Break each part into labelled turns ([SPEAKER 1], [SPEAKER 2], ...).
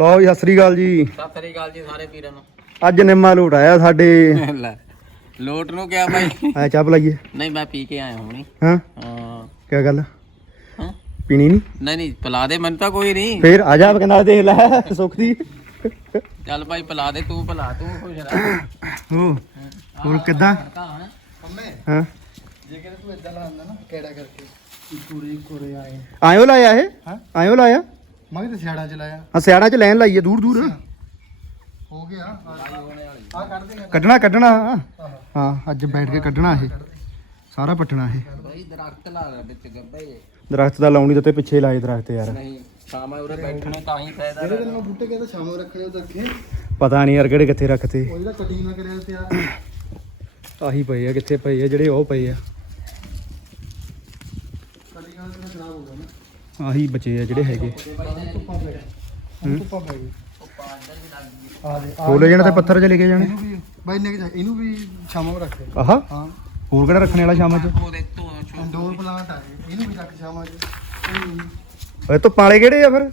[SPEAKER 1] ਲਓ ਜੀ ਸਤਿ ਸ੍ਰੀ ਅਕਾਲ ਜੀ।
[SPEAKER 2] ਸਤਿ ਸ੍ਰੀ ਅਕਾਲ ਜੀ ਸਾਰੇ ਵੀਰਾਂ ਨੂੰ।
[SPEAKER 1] ਅੱਜ ਨਿੰਮਾ ਲੂਟ ਆਇਆ ਸਾਡੇ।
[SPEAKER 2] ਲੈ ਲੋਟ ਨੂੰ ਕਿਹਾ ਬਾਈ।
[SPEAKER 1] ਐ ਚਾਹ ਪਲਾਈਏ।
[SPEAKER 2] ਨਹੀਂ ਮੈਂ ਪੀ ਕੇ ਆਇਆ ਹੁਣੀ।
[SPEAKER 1] ਹਾਂ?
[SPEAKER 2] ਹਾਂ।
[SPEAKER 1] ਕੀ ਗੱਲ?
[SPEAKER 2] ਹਾਂ?
[SPEAKER 1] ਪੀਣੀ ਨਹੀਂ?
[SPEAKER 2] ਨਹੀਂ ਨਹੀਂ ਪਿਲਾ ਦੇ ਮੈਨੂੰ ਤਾਂ ਕੋਈ ਨਹੀਂ।
[SPEAKER 1] ਫੇਰ ਆ ਜਾ ਕਹਿੰਦਾ ਦੇਖ ਲੈ ਸੁੱਖ ਦੀ।
[SPEAKER 2] ਚੱਲ ਭਾਈ ਪਿਲਾ ਦੇ ਤੂੰ ਪਿਲਾ ਤੂੰ ਖੁਸ਼ ਰਹਿ।
[SPEAKER 1] ਹੋ ਹੋਰ ਕਿੱਦਾਂ?
[SPEAKER 3] ਮੰਮੇ
[SPEAKER 1] ਹਾਂ?
[SPEAKER 3] ਜੇ ਕਿਤੇ ਤੂੰ ਇਦਾਂ ਲਾਉਂਦਾ ਨਾ ਕਿਹੜਾ ਕਰਕੇ? ਪੂਰੇ ਕੋਰੇ ਆਏ।
[SPEAKER 1] ਆਇਓ ਲਾਇਆ ਇਹ?
[SPEAKER 3] ਹਾਂ?
[SPEAKER 1] ਆਇਓ ਲਾਇਆ?
[SPEAKER 3] ਮੈਂ ਵੀ ਤਾਂ ਸਿਆੜਾ ਚਲਾਇਆ
[SPEAKER 1] ਆ ਸਿਆੜਾ ਚ ਲੈਣ ਲਾਈਏ ਦੂਰ ਦੂਰ।
[SPEAKER 3] ਹੋ ਗਿਆ। ਆ ਕੱਢ ਦੇਗਾ
[SPEAKER 1] ਕੱਢਣਾ ਕੱਢਣਾ। ਹਾਂ ਅੱਜ ਬੈਠ ਕੇ ਕੱਢਣਾ ਇਹ। ਸਾਰਾ ਪੱਟਣਾ ਇਹ।
[SPEAKER 2] ਦਰਖਤ ਲਾ ਲੈ ਵਿੱਚ ਗੱਬੇ।
[SPEAKER 1] ਦਰਖਤ ਦਾ ਲਾਉਣੀ ਤੇ ਪਿੱਛੇ ਲਾਏ ਦਰਖਤ ਯਾਰ।
[SPEAKER 2] ਨਹੀਂ ਸ਼ਾਮਾਂ ਉਰੇ ਬੈਠਣੇ ਤਾਂ ਹੀ ਫਾਇਦਾ
[SPEAKER 3] ਜਿਹੜੇ ਦਿਨ ਮੈਂ ਬੂਟੇ ਕਹਿੰਦਾ ਸ਼ਾਮ ਰੱਖਣੇ ਉਹ ਰੱਖੇ।
[SPEAKER 1] ਪਤਾ ਨਹੀਂ ਯਾਰ ਕਿਹੜੇ ਕਿੱਥੇ ਰੱਖਤੇ।
[SPEAKER 3] ਉਹ ਜਿਹੜਾ ਕਟਿੰਗ ਨਾ ਕਰਿਆ ਤੇ ਯਾਰ
[SPEAKER 1] ਆਹੀ ਪਏ ਆ ਕਿੱਥੇ ਪਏ ਆ ਜਿਹੜੇ ਉਹ ਪਏ ਆ।
[SPEAKER 3] ਕਟਿੰਗ ਨਾਲ ਤਾਂ ਖਰਾਬ ਹੋ ਗਿਆ ਨਾ।
[SPEAKER 1] ਆਹੀ ਬਚੇ ਆ ਜਿਹੜੇ ਹੈਗੇ। ਖੋਲੇ ਜਾਣੇ ਤੇ ਪੱਥਰ ਚ ਲੈ ਕੇ ਜਾਣੇ?
[SPEAKER 3] ਇਹਨੂੰ ਵੀ ਬਾਈ ਨੇ ਇਹਨੂੰ ਵੀ ਸ਼ਾਮਾਂ ਨੂੰ ਰੱਖੇ
[SPEAKER 1] ਆਹਾ।
[SPEAKER 3] ਹਾਂ।
[SPEAKER 1] ਹੋਰ ਕਿਹੜਾ ਰੱਖਣੇ ਵਾਲਾ ਸ਼ਾਮਾਂ ਚ?
[SPEAKER 2] ਤੋਂ
[SPEAKER 3] ਇੰਡੋਰ ਪਲਾਂਟ ਆ ਇਹ। ਇਹਨੂੰ ਵੀ ਰੱਖ ਸ਼ਾਮਾਂ 'ਚ। ਇਹ
[SPEAKER 1] ਓਏ ਧੁੱਪਾਂ ਵਾਲੇ ਕਿਹੜੇ ਆ ਫਿਰ?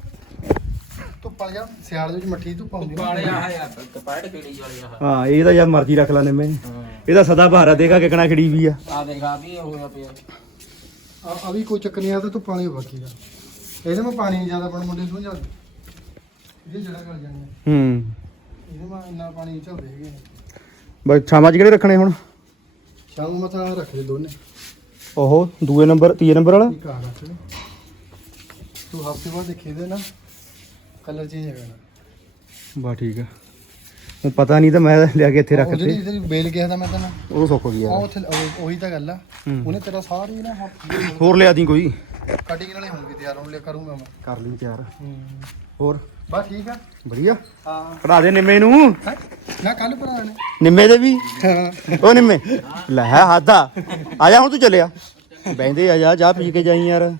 [SPEAKER 3] ਧੁੱਪਾਂ ਜਾਂ ਸਿਆਲ ਦੇ ਵਿੱਚ ਮੱਠੀ ਧੁੱਪ ਆਉਂਦੀ।
[SPEAKER 2] ਵਾਲੇ ਆ ਯਾਰ ਕਪਾੜ ਕਿਹੜੀ ਵਾਲੇ ਆ
[SPEAKER 1] ਹਾਂ ਇਹ ਤਾਂ ਯਾਰ ਮਰਜ਼ੀ ਰੱਖ ਲੈਣੇ ਮੈਂ ਇਹਦਾ ਸਦਾ ਬਹਾਰਾ ਦੇਖਾ ਕਿਕਣਾ ਖੜੀ ਵੀ ਆ।
[SPEAKER 2] ਆ ਦੇਖ ਆ ਵੀ ਹੋਇਆ ਪਿਆ।
[SPEAKER 3] ਆ ਆ ਵੀ ਕੋਈ ਚੱਕਰ ਨਹੀਂ ਆ ਤਾਂ ਧੁੱਪਾਂ ਵਾਲੀ ਬਾਕੀ ਦਾ। ਇਹਦੇ ਮੈਂ ਪਾਣੀ ਨਹੀਂ ਜ਼ਿਆਦਾ ਪਣ ਮੁੰਡੇ ਨੂੰ ਸਮਝਾ ਇਹ ਜੜਾ ਕਰ ਜਾਣੀ
[SPEAKER 1] ਹੂੰ।
[SPEAKER 3] ਇਹਦੇ ਮੈਂ ਇੰਨਾ ਪਾਣੀ ਨਹੀਂ ਝੱਲਦੇ ਹੈਗੇ।
[SPEAKER 1] ਬਸ ਸ਼ਾਮਾਂ ਚ ਕਿਹੜੇ ਰੱਖਣੇ ਹੁਣ?
[SPEAKER 3] ਸ਼ਾਮ ਨੂੰ ਮੈਂ ਤਾਂ ਰੱਖ ਲਏ ਦੋਨੇ।
[SPEAKER 1] ਉਹ ਦੂਏ ਨੰਬਰ ਤੀਏ ਨੰਬਰ ਵਾਲਾ?
[SPEAKER 3] ਇੱਕ ਆ ਰੱਖ ਲੈ ਤੂੰ ਹਫ਼ਤੇ ਬਾਅਦ ਦੇਖੀ ਦੇ ਨਾ ਕਲਰ ਚੇਂਜ ਹੋ ਜਾਣਾ
[SPEAKER 1] ਬਾ ਠੀਕ ਆ। ਉਹ ਪਤਾ ਨਹੀਂ ਤਾਂ ਮੈਂ ਲਿਆ ਕੇ ਇੱਥੇ
[SPEAKER 3] ਉਹ ਜਿਹੜੀ ਤੇਰੀ ਬੇਲ ਗਿਆ ਤਾਂ ਮੈਂ ਤੈਨੂੰ।
[SPEAKER 1] ਉਹ ਸੁੱਕ ਗਿਆ।
[SPEAKER 3] ਉਹ ਉੱਥੇ ਉਹ- ਉਹੀ ਤਾਂ ਗੱਲ ਆ।
[SPEAKER 1] ਹੂੰ।
[SPEAKER 3] ਉਹਨੇ ਤੇਰਾ ਸਾਰੀ ਨਾ
[SPEAKER 1] ਹੋਰ ਲਿਆ ਦੀ ਕੋਈ?
[SPEAKER 3] ਕਟਿੰਗ ਨਾਲੇ ਹੋਣਗੇ ਤਿਆਰ ਹੁਣ ਲਿਆ ਕਰੂੰਗਾ ਮੈਂ।
[SPEAKER 1] ਕਰ ਲਈ ਤਿਆਰ।
[SPEAKER 3] ਹੂੰ।
[SPEAKER 1] ਹੋਰ?
[SPEAKER 3] ਬਸ ਠੀਕ ਆ।
[SPEAKER 1] ਵਧੀਆ।
[SPEAKER 3] ਹਾਂ।
[SPEAKER 1] ਕਢਾ ਦੇ ਨਿੰਮੇ ਨੂੰ।
[SPEAKER 3] ਹੈਂ? ਨਾ ਕੱਲ ਭਰਾ ਨੇ
[SPEAKER 1] ਨਿੰਮੇ ਦੇ ਵੀ?
[SPEAKER 3] ਹਾਂ।
[SPEAKER 1] ਉਹ ਨਿੰਮੇ। ਲੈ ਹਾਦਾ ਆ ਜਾ ਹੁਣ ਤੂੰ ਚੱਲਿਆ। ਬੈਂਦੇ ਆ ਜਾ ਜਾ ਪੀ ਕੇ ਜਾਈ ਯਾਰ।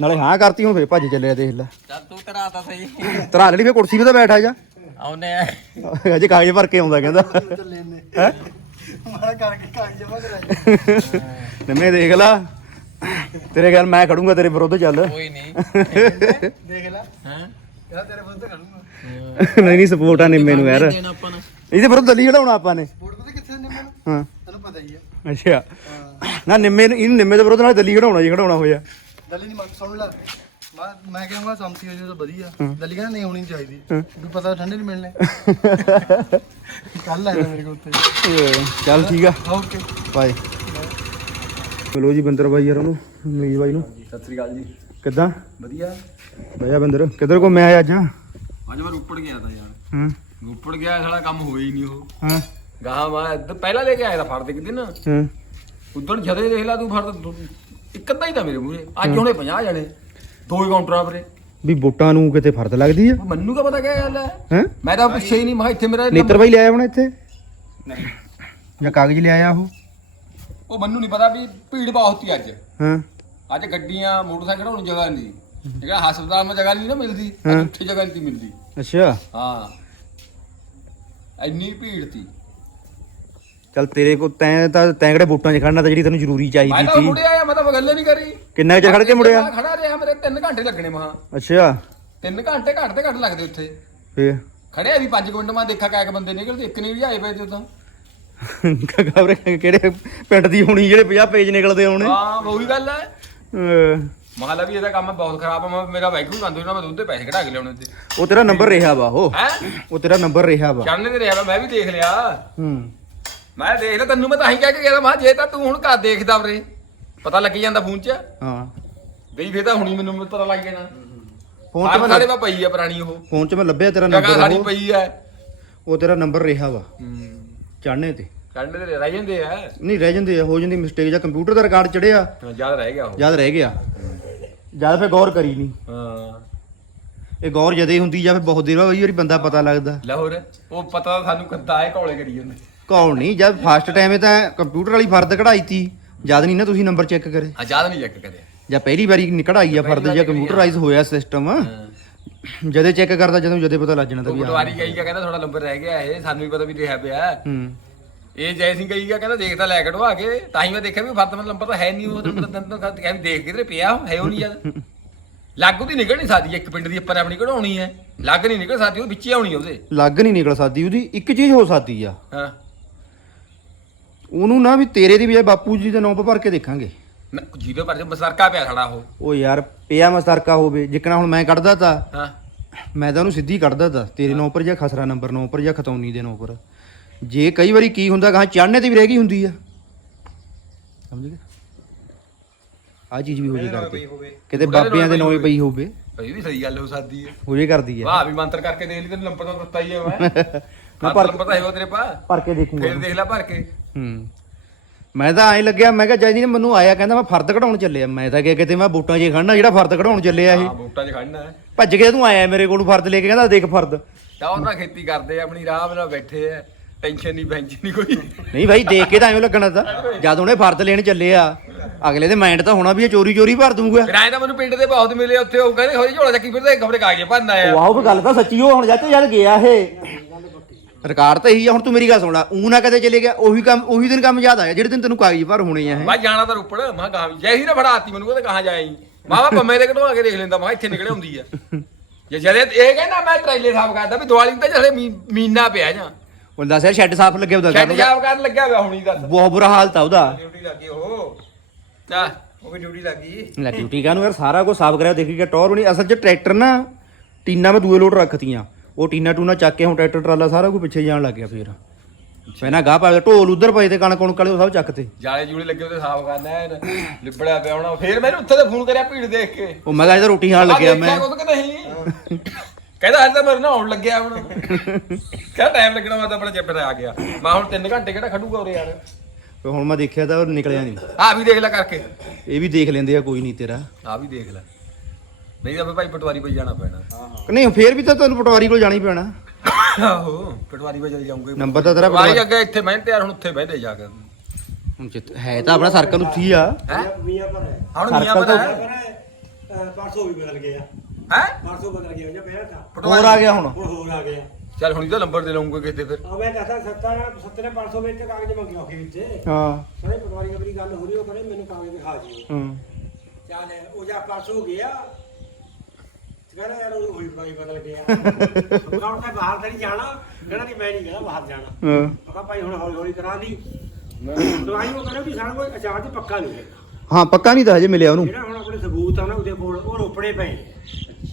[SPEAKER 1] ਨਾਲੇ ਹਾਂ ਕਰਤੀ ਹੁਣ ਫੇਰ ਭੱਜ ਚੱਲਿਆ ਦੇਖ ਲੈ।
[SPEAKER 2] ਚੱਲ ਤੂੰ ਤਰਾ ਤਾਂ ਸਹੀ।
[SPEAKER 1] ਤਰਾ ਲੈਣੀ ਫੇਰ ਕੁਰਸੀ 'ਤੇ ਤਾਂ ਬੈਠਾ ਜਾ।
[SPEAKER 2] ਆਉਨੇ
[SPEAKER 1] ਅਜੇ ਕਾਗਜ਼ ਭਰ ਕੇ ਆਉਂਦਾ ਕਹਿੰਦਾ।
[SPEAKER 3] ਚੱਲੇ ਨੇ।
[SPEAKER 1] ਹੈ?
[SPEAKER 3] ਮਾੜਾ ਕਰਕੇ ਕਾਗਜ਼ ਜਮਾ ਕਰਾਈ।
[SPEAKER 1] ਨਿੰਮੇ ਦੇਖ ਲਾ। ਤੇਰੇ ਗੱਲ ਮੈਂ ਖੜੂੰਗਾ ਤੇਰੇ ਵਿਰੁੱਧ ਚੱਲ।
[SPEAKER 2] ਕੋਈ ਨਹੀਂ।
[SPEAKER 3] ਦੇਖ ਲੈ।
[SPEAKER 2] ਹਾਂ?
[SPEAKER 3] ਇਹਦਾ ਤੇਰੇ ਬੰਦੇ ਖੜੂੰਗਾ।
[SPEAKER 1] ਨਹੀਂ ਨਹੀਂ ਸਪੋਰਟ ਆ ਨਿੰਮੇ ਨੂੰ ਯਾਰ।
[SPEAKER 2] ਦੇਣਾ ਆਪਾਂ ਨੂੰ।
[SPEAKER 1] ਇਹਦੇ ਵਿਰੁੱਧ ਦਲੀ ਖੜਾਉਣਾ ਆਪਾਂ ਨੇ।
[SPEAKER 3] ਬੋਰਡ ਪਤਾ ਕਿੱਥੇ ਨੇ ਮੈਨੂੰ
[SPEAKER 1] ਹਾਂ।
[SPEAKER 3] ਤੈਨੂੰ ਪਤਾ ਹੀ ਆ।
[SPEAKER 1] ਅੱਛਾ। ਨਾ ਨਿੰਮੇ ਨੂੰ ਇਹਨੂੰ ਨਿੰਮੇ ਦੇ ਵਿਰੁੱਧ ਨਾਲ ਦਲੀ ਖੜਾਉਣਾ ਜੀ ਖੜਾਉਣਾ ਹੋਇਆ।
[SPEAKER 3] ਦਲੀ ਨਹੀਂ ਮੰਗ ਸੁਣ ਲੈ। ਮੈਂ ਮੈਂ ਕਹਾਂਗਾ ਸੰਮਤੀ ਹੋ ਜੇ ਤਾਂ ਵਧੀਆ। ਦਲੀ ਕਹਿੰਦਾ ਨਹੀਂ ਹੋਣੀ ਚਾਹੀਦੀ। ਵੀ ਪਤਾ ਠੰਡੇ ਨਹੀਂ ਮਿਲਣੇ। ਕੱਲ ਆਇਆ ਮੇਰੇ ਕੋਲ ਉੱਤੇ
[SPEAKER 1] ਚੱਲ ਠੀਕ ਆ।
[SPEAKER 3] ਓਕੇ।
[SPEAKER 1] ਬਾਏ ਚਲੋ ਜੀ ਬੰਦਰ ਬਾਈ ਯਾਰ ਉਹਨੂੰ ਮੀਰ ਬਾਈ ਨੂੰ।
[SPEAKER 2] ਸਤਿ ਸ੍ਰੀ ਅਕਾਲ ਜੀ।
[SPEAKER 1] ਕਿੱਦਾਂ?
[SPEAKER 2] ਵਧੀਆ।
[SPEAKER 1] ਬਾਇਆ ਬੰਦਰ ਕਿੱਧਰ ਕੋ ਮੈਂ ਆਇਆ ਅੱਜ?
[SPEAKER 2] ਅੱਜ ਮੈਂ ਰੋਪੜ ਗਿਆ ਤਾਂ ਯਾਰ।
[SPEAKER 1] ਹਾਂ।
[SPEAKER 2] ਰੋਪੜ ਗਿਆ ਸਾਲਾ ਕੰਮ ਹੋਇਆ ਹੀ ਨਹੀਂ ਉਹ।
[SPEAKER 1] ਹਾਂ।
[SPEAKER 2] ਗਾਹ ਮੈਂ ਇੱਧਰ ਪਹਿਲਾਂ ਲੈ ਕੇ ਆਇਆ ਤਾਂ ਫੜ ਦੇ ਕਿਤੇ ਨਾ
[SPEAKER 1] ਹਾਂ।
[SPEAKER 2] ਉਦੋਂ ਜਦੇ ਦੇਖ ਲਾ ਤੂੰ ਫੜ ਦੂ- ਇੱਕ ਅੱਧਾ ਹੀ ਤਾਂ ਮੇਰੇ ਮੂਹਰੇ। ਅੱਜ ਹੁਣੇ 50 ਜਣੇ ਦੋ ਹੀ ਕਾਊਂਟਰਾਂ ਪਰੇ
[SPEAKER 1] ਵੀ ਵੋਟਾਂ ਨੂੰ ਕਿਤੇ ਫਰਦ ਲੱਗਦੀ ਆ?
[SPEAKER 2] ਮੈਨੂੰ ਕਾ ਪਤਾ ਕਿਆ ਗੱਲ ਹੈ
[SPEAKER 1] ਹੈ?
[SPEAKER 2] ਮੈਂ ਤਾਂ ਪੁੱਛਿਆ ਹੀ ਨਹੀਂ ਮੈਂ ਕਿਹਾ ਇੱਥੇ ਮੇਰਾ
[SPEAKER 1] ਨੇਤਰ ਬਾਈ ਲਿਆਇਆ ਹੁਣ ਇੱਥੇ?
[SPEAKER 2] ਨਹੀਂ।
[SPEAKER 1] ਜਾਂ ਕਾਗਜ਼ ਲਿਆਇਆ ਉਹ?
[SPEAKER 2] ਉਹ ਮੈਨੂੰ ਨਹੀਂ ਪਤਾ ਵੀ ਭੀੜ ਬਹੁਤ ਸੀ ਅੱਜ।
[SPEAKER 1] ਹਾਂ।
[SPEAKER 2] ਅੱਜ ਗੱਡੀਆਂ ਮੋਟਰਸਾਈਕਲ ਨੂੰ ਜਗ੍ਹਾ ਨਹੀਂ ਜਿਹੜਾ ਹਸਪਤਾਲ ਵਿੱਚ ਜਗ੍ਹਾ ਨਹੀਂ ਨਾ ਮਿਲਦੀ। ਅੱਜ ਉੱਥੇ ਜਗ੍ਹਾ ਨਹੀਂ ਮਿਲਦੀ।
[SPEAKER 1] ਅੱਛਾ।
[SPEAKER 2] ਹਾਂ। ਇੰਨੀ ਭੀੜ ਸੀ।
[SPEAKER 1] ਚੱਲ ਤੇਰੇ ਕੋ ਤੈਂ ਤਾਂ ਤੈਂ ਕਿਹੜੇ ਵੋਟਾਂ 'ਚ ਖੜਨਾ ਤਾਂ ਜਿਹੜੀ ਤੈਨੂੰ ਜ਼ਰੂਰੀ
[SPEAKER 2] ਮੈਂ
[SPEAKER 1] ਚਾਹੀਦੀ ਸੀ।
[SPEAKER 2] ਮੁੜੇ ਆਇਆ ਮੈਂ ਤਾਂ ਗੱਲ ਨਹੀਂ ਕਰੀ।
[SPEAKER 1] ਕਿੰਨਾ ਚਿਰ ਖੜ ਕੇ ਮੁੜਿਆ?
[SPEAKER 2] ਮੈਂ ਖੜਾ ਰਿਹਾ ਮੇਰੇ 3 ਘੰਟੇ ਲੱਗਣੇ ਮਹਾ।
[SPEAKER 1] ਅੱਛਾ।
[SPEAKER 2] 3 ਘੰਟੇ ਘੱਟ ਤੇ ਘੱਟ ਲੱਗਦੇ ਉੱਥੇ।
[SPEAKER 1] ਫੇਰ?
[SPEAKER 2] ਖੜਿਆ ਵੀ 5 ਮਿੰਟ ਮੈਂ ਦੇਖਾ ਕਾਇਕ ਬੰਦੇ ਨਿਕਲਦੇ ਇੱਕ ਨਹੀਂ ਆਏ ਪਏ ਤੇ ਉਦੋਂ
[SPEAKER 1] ਖਬਰ ਕਿਹੜੇ ਪਿੰਡ ਦੀ ਹੋਣੀ ਜਿਹੜੇ 50 ਪੇਜ ਨਿਕਲਦੇ ਆਉਣੇ
[SPEAKER 2] ਹਾਂ ਉਹੀ ਗੱਲ ਹੈ। ਮਹਲਾ ਵੀ ਇਹਦਾ ਕੰਮ ਬਹੁਤ ਖਰਾਬ ਆ ਮੇਰਾ ਬਾਈਕ ਵੀ ਬੰਦ ਹੋਣਾ ਮੈਂ ਦੁੱਧ ਦੇ ਪੈਸੇ ਕਢਾ ਕੇ ਲਿਆਉਣੇ ਤੇ
[SPEAKER 1] ਉਹ ਤੇਰਾ ਨੰਬਰ ਰਿਹਾ ਵਾ ਉਹ।
[SPEAKER 2] ਹੈ?
[SPEAKER 1] ਉਹ ਤੇਰਾ ਨੰਬਰ ਰਿਹਾ ਵਾ।
[SPEAKER 2] ਚੜਨੇ ਤੇ ਰਿਹਾ ਵਾ, ਮੈਂ ਵੀ ਦੇਖ ਲਿਆ।
[SPEAKER 1] ਹੂੰ।
[SPEAKER 2] ਮੈਂ ਦੇਖ ਲਿਆ ਤੈਨੂੰ ਮੈਂ ਤਾਂ ਹੀ ਕਹਿ ਕੇ ਗਿਆ ਮੈਂ ਜੇ ਤਾਂ ਤੂੰ ਹੁਣ ਘਰ ਦੇਖਦਾ ਵੀਰੇ ਪਤਾ ਲੱਗੀ ਜਾਂਦਾ ਫੋਨ 'ਚ।
[SPEAKER 1] ਹਾਂ।
[SPEAKER 2] ਗਈ ਫੇਰ ਤਾਂ ਹੁਣੀ ਮੈਨੂੰ ਪਤਾ ਲੱਗ ਜਾਣਾ।
[SPEAKER 1] ਫੋਨ 'ਚ ਮੈਂ
[SPEAKER 2] ਸਾਡੇ ਪਈ ਆ ਪੁਰਾਣੀ ਉਹ।
[SPEAKER 1] ਫੋਨ 'ਚ ਮੈਂ ਲੱਭਿਆ ਤੇਰਾ ਨੰਬਰ
[SPEAKER 2] ਸਾਡੀ
[SPEAKER 1] ਉਹ।
[SPEAKER 2] ਪਈ ਆ।
[SPEAKER 1] ਉਹ ਤੇਰਾ ਨੰਬਰ ਰਿਹਾ ਵਾ।
[SPEAKER 2] ਹੂੰ।
[SPEAKER 1] ਚੜਨੇ ਤੇ।
[SPEAKER 2] ਚੜਨੇ ਤੇ ਰਹਿ ਜਾਂਦੇ ਆ।
[SPEAKER 1] ਨਹੀਂ ਰਹਿ ਜਾਂਦੇ ਆ ਹੋ ਜਾਂਦੀ ਮਿਸਟੇਕ ਜਾਂ ਕੰਪਿਊਟਰ ਦਾ ਰਿਕਾਰਡ ਚੜਿਆ।
[SPEAKER 2] ਯਾਦ ਰਹਿ ਗਿਆ ਉਹ।
[SPEAKER 1] ਯਾਦ ਰਹਿ ਗਿਆ। ਜਦ ਫੇ ਗੌਰ ਕਰੀ ਨਹੀਂ
[SPEAKER 2] ਹਾਂ।
[SPEAKER 1] ਇਹ ਗੌਰ ਜਦੇ ਹੁੰਦੀ ਜਾਂ ਫਿਰ ਬਹੁਤ ਦੇਰ ਬਾਅਦ ਵਾਰੀ ਬੰਦਾ ਪਤਾ ਲੱਗਦਾ।
[SPEAKER 2] ਲਾਹੌਰ ਉਹ ਪਤਾ ਤਾਂ ਸਾਨੂੰ ਕੱਦਾ ਹੈ ਕੋਲੇ ਕਰੀ ਜਾਂਦੇ।
[SPEAKER 1] ਕੌਣ ਨਹੀਂ ਜਦ ਫਸਟ ਟਾਈਮ ਤਾਂ ਕੰਪਿਊਟਰ ਵਾਲੀ ਫਰਦ ਕਢਾਈ ਤੀ ਜਦ ਨਹੀਂ ਨਾ ਤੁਸੀਂ ਨੰਬਰ ਚੈੱਕ ਕਰੇ।
[SPEAKER 2] ਆ ਯਾਦ ਨਹੀਂ ਚੈੱਕ ਕਰਿਆ।
[SPEAKER 1] ਜਾਂ ਪਹਿਲੀ ਵਾਰੀ ਨੀ ਕਢਾਈ ਆ ਫਰਦ ਜਾਂ ਕੰਪਿਊਟਰਾਈਜ਼ ਹੋਇਆ ਸਿਸਟਮ ਜਦੇ ਚੈੱਕ ਕਰਦਾ ਜਦੋਂ ਜਦੇ ਪਤਾ ਲੱਗ ਜਾਣਾ ਤਾਂ ਵੀ
[SPEAKER 2] ਪਟਵਾਰੀ ਗਈ ਕਿ ਕਹਿੰਦਾ ਥੋੜਾ ਨੰਬਰ ਰਹਿ ਗਿਆ ਇਹ ਸਾਨੂੰ ਵੀ ਪਤਾ ਵੀ ਰਿਹਾ ਪਿਆ।
[SPEAKER 1] ਹੂੰ।
[SPEAKER 2] ਇਹ ਜੈ ਸਿੰਘ ਗਈ ਕਿ ਕਹਿੰਦਾ ਦੇਖ ਤਾਂ ਲੈ ਕਢਵਾ ਕੇ ਤਾਂ ਹੀ ਮੈਂ ਦੇਖਿਆ ਵੀ ਫਰਦ ਨੰਬਰ ਤਾਂ ਹੈ ਨਹੀਂ ਉਹ ਤਾਂ ਤੋਂ ਕਹਿੰਦਾ ਦੇਖ ਕਿਧਰੇ ਪਿਆ ਹੈ ਉਹ ਨਹੀਂ ਜਦ ਲਾਗੂ ਦੀ ਨਿਕਲ ਨਹੀਂ ਸਕਦੀ ਇੱਕ ਪਿੰਡ ਦੀ ਉੱਪਰ ਆਪਣੀ ਕਢਾਉਣੀ ਹੈ। ਲੱਗ ਨਹੀਂ ਨਿਕਲ ਸਕਦੀ ਉਹ ਵਿੱਚ ਹੀ ਆਉਣੀ ਉਹਦੇ।
[SPEAKER 1] ਲੱਗ ਨਹੀਂ ਨਿਕਲ ਸਕਦੀ ਉਹਦੀ ਇੱਕ ਚੀਜ਼ ਹੋ ਸਕਦੀ ਆ।
[SPEAKER 2] ਹਾਂ।
[SPEAKER 1] ਉਹਨੂੰ ਨਾ ਵੀ ਤੇਰੇ ਦੀ ਬਜਾਏ ਬਾਪੂ ਜੀ ਦੇ ਨਾਂ 'ਤੇ ਭਰ ਕੇ ਦੇਖਾਂਗੇ।
[SPEAKER 2] ਨਾ, ਪਰ ਮਸਰਕਾ ਪਿਆ ਖੜਾ ਉਹ।
[SPEAKER 1] ਉਹ ਯਾਰ ਪਿਆ ਮਸਤਰਕਾ ਹੋਵੇ ਜਿੱਕਣਾ ਹੁਣ ਮੈਂ ਕੱਢਦਾ ਤਾ।
[SPEAKER 2] ਹਾਂ।
[SPEAKER 1] ਮੈਂ ਤਾਂ ਉਹਨੂੰ ਸਿੱਧੀ ਕੱਢਦਾ ਤਾ ਤੇਰੇ ਨਾਂ ਉੱਪਰ ਜਾਂ ਖਸਰਾ ਨੰਬਰ ਨਾਂ ਉੱਪਰ ਜਾਂ ਖਤੌਨੀ ਦੇ ਨਾਂ ਉੱਪਰ ਜੇ ਕਈ ਵਾਰੀ ਕੀ ਹੁੰਦਾ ਕਹਾਂ ਚੜਨੇ ਤੇ ਵੀ ਰਹਿ ਗਈ ਹੁੰਦੀ ਆ। ਸਮਝ ਗਏ? ਆ ਚੀਜ਼ ਵੀ ਹੋ ਜੇ ਕਰਦੀ। ਕਿਤੇ ਬਾਬਿਆਂ ਦੇ ਨਾਂ ਹੀ ਪਈ ਹੋਵੇ।
[SPEAKER 2] ਇਹ ਵੀ ਸਹੀ ਗੱਲ ਹੋ ਸਕਦੀ ਹੈ
[SPEAKER 1] ਹੋ ਜੇ ਕਰਦੀ ਆ।
[SPEAKER 2] ਵਾਹ ਵੀ ਮੰਤਰ ਕਰਕੇ ਦੇਖ ਲਈ ਤੇ ਨੰਬਰ ਤਾਂ ਦਿੱਤਾ ਹੀ ਹੈ ਮੈਂ।
[SPEAKER 1] ਮੈਂ
[SPEAKER 2] ਪਰ ਪਤਾ ਹੈ ਉਹ ਤੇਰੇ ਪਾ
[SPEAKER 1] ਭਰ ਕੇ ਦੇਖੂੰਗਾ
[SPEAKER 2] ਫੇਰ ਦੇਖ ਲੈ ਭਰ ਕੇ।
[SPEAKER 1] ਹੂੰ। ਮੈਂ ਤਾਂ ਐਂ ਲੱਗਿਆ ਮੈਂ ਕਿਹਾ ਜੈਦੀ ਨੇ ਮੈਨੂੰ ਆਇਆ ਕਹਿੰਦਾ ਮੈਂ ਫਰਦ ਕਢਾਉਣ ਚੱਲਿਆ। ਮੈਂ ਤਾਂ ਕਿਹਾ ਕਿਤੇ ਮੈਂ ਬੂਟਾਂ 'ਚ ਖੜਨਾ ਜਿਹੜਾ ਫਰਦ ਕਢਾਉਣ ਚੱਲਿਆ ਇਹ।
[SPEAKER 2] ਹਾਂ ਬੂਟਾਂ 'ਚ ਖੜਨਾ ਹੈ।
[SPEAKER 1] ਭੱਜ ਕੇ ਤੂੰ ਆਇਆ ਮੇਰੇ ਕੋਲ ਫਰਦ ਲੈ ਕੇ ਕਹਿੰਦਾ ਦੇਖ ਫਰਦ।
[SPEAKER 2] ਤਾਂ ਉਹਨਾਂ ਖੇਤੀ ਕਰਦੇ ਆ, ਆਪਣੀ ਰਾਹ ਨਾਲ ਬੈਠੇ ਆ। ਟੈਨਸ਼ਨ ਨਹੀਂ ਬੈਂਚ ਨਹੀਂ ਕੋਈ।
[SPEAKER 1] ਨਹੀਂ ਭਾਈ ਦੇਖ ਕੇ ਤਾਂ ਐਵੇਂ ਲੱਗਣਾ ਤਾਂ। ਜਦ ਉਹਨੇ ਫਰਦ ਲੈਣ ਚੱਲੇ ਆ ਅਗਲੇ ਦੇ ਮਾਈਂਡ ਤਾਂ ਹੋਣਾ ਵੀ ਇਹ ਚੋਰੀ ਚੋਰੀ ਭਰ ਦੂੰਗਾ
[SPEAKER 2] ਕਿਰਾਏ ਤਾਂ ਮੈਨੂੰ ਪਿੰਡ ਦੇ ਬਹੁਤ ਮਿਲੇ ਉੱਥੇ ਉਹ ਕਹਿੰਦੇ ਹੋਈ ਝੋਲਾ ਚੱਕੀ ਫਿਰਦੇ ਖਬਰੇ ਕਾਗਜ਼ ਭਰਨ ਆਇਆ
[SPEAKER 1] ਵਾਹ ਉਹ ਗੱਲ ਤਾਂ ਸੱਚੀ ਉਹ ਹੁਣ ਜੱਟ ਜਦ ਗਿਆ ਇਹ। ਰਿਕਾਰਡ ਤਾਂ ਇਹੀ ਆ ਹੁਣ ਤੂੰ ਮੇਰੀ ਗੱਲ ਸੁਣ ਊ ਨਾ ਕਦੇ ਚਲੇ ਗਿਆ ਉਹੀ ਕੰਮ ਉਹੀ ਦਿਨ ਕੰਮ ਯਾਦ ਆਇਆ ਜਿਹੜੇ ਦਿਨ ਤੈਨੂੰ ਕਾਗਜ਼ ਭਰ ਹੋਣੇ ਆ ਇਹ।
[SPEAKER 2] ਮੈਂ ਜਾਣਾ ਤਾਂ ਰੁਪੜ ਮੈਂ ਕਹਾ ਜੈ ਹੀ ਨਾ ਫੜਾਤੀ ਮੈਨੂੰ ਕਹਿੰਦਾ ਕਹਾਂ ਜਾਈ ਮਾਵਾ ਪੰਮੇ ਦੇ ਕਢਵਾ ਕੇ ਦੇਖ ਲੈਂਦਾ ਮੈਂ ਇੱਥੇ ਨਿਕਲੇ ਹੁੰਦੀ ਆ। ਜੇ ਜਦੇ ਇਹ ਕਹਿੰਦਾ ਮੈਂ ਟ੍ਰੇਲੇ ਸਾਫ਼ ਕਰਦਾ ਵੀ ਦੀਵਾਲੀ ਤਾਂ ਜਿਹੜੇ ਮੀਨਾ ਪਿਆ ਜਾਂ।
[SPEAKER 1] ਉਹ ਦੱਸ ਯਾਰ ਸ਼ੈੱਡ ਸਾਫ਼ ਲੱਗਿਆ ਉਹਦਾ
[SPEAKER 2] ਛੱਡ ਸਾਫ਼ ਕਰਨ ਲੱਗਿਆ ਹੋਇਆ ਹੁਣੀ ਦੱਸ।
[SPEAKER 1] ਬਹੁਤ ਬੁਰਾ ਹਾਲ ਤਾਂ ਉਹਦਾ।
[SPEAKER 2] ਡਿਊਟੀ ਲੱਗੀ ਉਹ। ਚਾ ਉਹ ਵੀ ਡਿਊਟੀ ਲੱਗੀ।
[SPEAKER 1] ਲੈ ਡਿਊਟੀ ਕਾਨੂੰ ਯਾਰ ਸਾਰਾ ਕੁਝ ਸਾਫ਼ ਕਰਿਆ ਦੇਖੀ ਗਿਆ ਟੌਰ ਬਣੀ ਅਸਲ 'ਚ ਟਰੈਕਟਰ ਨਾ ਟੀਨਾ ਮੈਂ ਦੂਏ ਲੋਟ ਰੱਖਤੀਆਂ। ਉਹ ਟੀਨਾ ਟੂਨਾ ਚੱਕ ਕੇ ਹੁਣ ਟਰੈਕਟਰ ਟਰਾਲਾ ਸਾਰਾ ਕੁਝ ਪਿੱਛੇ ਜਾਣ ਲੱਗ ਗਿਆ ਫੇਰ। ਪਹਿਲਾਂ ਗਾਹ ਪਾ ਕੇ ਢੋਲ ਉਧਰ ਪਏ ਤੇ ਕਣਕ ਕਣਕ ਵਾਲੇ ਉਹ ਸਭ ਚੱਕਤੇ
[SPEAKER 2] ਜਾਲੇ ਜੂਲੇ ਲੱਗੇ ਉਹਦੇ ਸਾਫ਼ ਕਰਨਾ ਐਨ ਲਿਬੜਿਆ ਪਿਆ ਹੋਣਾ। ਫੇਰ ਮੈਨੂੰ ਉੱਥੇ ਤੇ ਫੋਨ ਕਰਿਆ ਭੀੜ ਦੇਖ ਕੇ।
[SPEAKER 1] ਉਹ ਮੈਂ ਕਿਹਾ ਇਹਦਾ ਰੋਟੀ ਖਾਣ ਲੱਗਿਆ ਮੈਂ।
[SPEAKER 2] ਕੁਝ ਕਿ ਨਹੀਂ? ਕਹਿੰਦਾ ਅੱਜ ਤਾਂ ਮੇਰੇ ਨਾਲ ਆਉਣ ਲੱਗਿਆ ਹੁਣ। ਕਹਿੰਦਾ ਟਾਈਮ ਲੱਗਣਾ ਮੈਂ ਤਾਂ ਆਪਣਾ ਚੈਪਟਰ ਆ ਗਿਆ। ਮੈਂ ਹੁਣ 3 ਘੰਟੇ ਕਿਹੜਾ ਖੜੂਗਾ ਉਰੇ ਯਾਰ।
[SPEAKER 1] ਤੇ ਹੁਣ ਮੈਂ ਦੇਖਿਆ ਤਾਂ ਉਹ ਨਿਕਲਿਆ ਨਹੀਂ।
[SPEAKER 2] ਆ ਵੀ ਦੇਖ ਲੈ ਕਰਕੇ।
[SPEAKER 1] ਇਹ ਵੀ ਦੇਖ ਲੈਂਦੇ ਆ ਕੋਈ ਨਹੀਂ ਤੇਰਾ।
[SPEAKER 2] ਆ ਵੀ ਦੇਖ ਲੈ। ਨਹੀਂ ਤਾਂ ਫਿਰ ਭਾਈ ਪਟਵਾਰੀ ਪਈ ਜਾਣਾ ਪੈਣਾ।
[SPEAKER 1] ਨਹੀਂ ਫੇਰ ਵੀ ਤਾਂ ਤੁਹਾਨੂੰ ਪਟਵਾਰੀ ਕੋਲ ਜਾਣਾ ਹੀ ਪੈਣਾ।
[SPEAKER 2] ਆਹੋ ਪਟਵਾਰੀ ਪਈ ਚਲ ਜਾਊਂਗੇ।
[SPEAKER 1] ਨੰਬਰ ਤਾਂ ਤੇਰਾ
[SPEAKER 2] ਪਟਵਾਰੀ ਅੱਗੇ ਇੱਥੇ ਮੈਂ ਤਿਆਰ ਹੁਣ ਉੱਥੇ ਬਹਿਦੇ ਜਾ ਕੇ।
[SPEAKER 1] ਹੁਣ ਜਿੱਥੇ- ਹੈ ਤਾਂ ਆਪਣਾ ਸਰਕਲ ਉੱਥੀ ਆ।
[SPEAKER 2] ਹੈ?
[SPEAKER 4] ਮੀਆਂ ਪਰ ਹੈ।
[SPEAKER 2] ਹੁਣ ਮੀਆਂ
[SPEAKER 1] ਸਰਕਲ
[SPEAKER 2] ਪਤਾ
[SPEAKER 1] ਤਾਂ-
[SPEAKER 2] ਹੈ
[SPEAKER 4] ਪਰ ਹੈ ਪਰਸੋਂ ਵੀ ਬਦਲ ਗਿਆ।
[SPEAKER 2] ਹੈ?
[SPEAKER 4] ਪਰਸੋਂ ਬਦਲ ਗਿਆ ਜਾਂ ਪਹਿਲਾਂ ਤਾਂ।
[SPEAKER 1] ਹੋਰ ਆ ਗਿਆ ਹੁਣ?
[SPEAKER 4] ਹੁਣ ਹੋਰ ਆ ਗਿਆ।
[SPEAKER 2] ਚੱਲ ਹੁਣ ਇਹਦਾ ਨੰਬਰ ਦੇ ਲਵਾਂਗੇ ਕਿਤੇ ਫਿਰ।
[SPEAKER 4] ਆ ਮੈਂ ਦੱਸਾਂ 70 70 500 ਵਿੱਚ ਕਾਗਜ਼ ਮੰਗੇ ਔਖੇ ਵਿੱਚ
[SPEAKER 1] ਹਾਂ।
[SPEAKER 4] ਸਾਰੇ ਪਟਵਾਰੀ ਮੇਰੀ ਗੱਲ ਹੋ ਰਹੀ ਉਹ ਕਹਿੰਦੇ ਮੈਨੂੰ ਕਾਗਜ਼ ਦਿਖਾ ਦਿਓ।
[SPEAKER 1] ਹੂੰ।
[SPEAKER 4] ਚੱਲ ਉਹ ਜਾ ਪਰਸੋਂ ਗਿਆ। ਕਹਿੰਦਾ ਯਾਰ ਉਹ ਹੋਈ ਪਟਵਾਰੀ ਬਦਲ ਗਿਆ ਹੁਣ ਤਾਂ ਬਾਹਰ ਤਾਂ ਨਹੀਂ ਜਾਣਾ। ਕਹਿੰਦਾ ਕਿ ਮੈਂ ਨਹੀਂ ਕਹਿੰਦਾ ਬਾਹਰ ਜਾਣਾ।
[SPEAKER 1] ਹਾਂ।
[SPEAKER 4] ਮੈਂ ਕਿਹਾ ਭਾਈ ਹੁਣ ਹੌਲੀ ਹੌਲੀ ਕਰਾ ਲਈ। ਦਵਾਈ ਉਹ ਕਹਿੰਦਾ ਵੀ ਸਾਡਾ ਕੋਈ ਅਚਾਰ ਤੇ ਪੱਕਾ ਨਹੀਂ ਹੈ
[SPEAKER 1] ਹਾਂ ਪੱਕਾ ਨਹੀਂ ਤਾਂ ਹਜੇ ਮਿਲਿਆ ਉਹਨੂੰ।
[SPEAKER 4] ਜਿਹੜਾ ਹੁਣ ਆਪਣੇ ਸਬੂਤ ਆ ਨਾ ਉਹਦੇ ਕੋਲ ਉਹ ਰੋਪੜੇ ਪਏ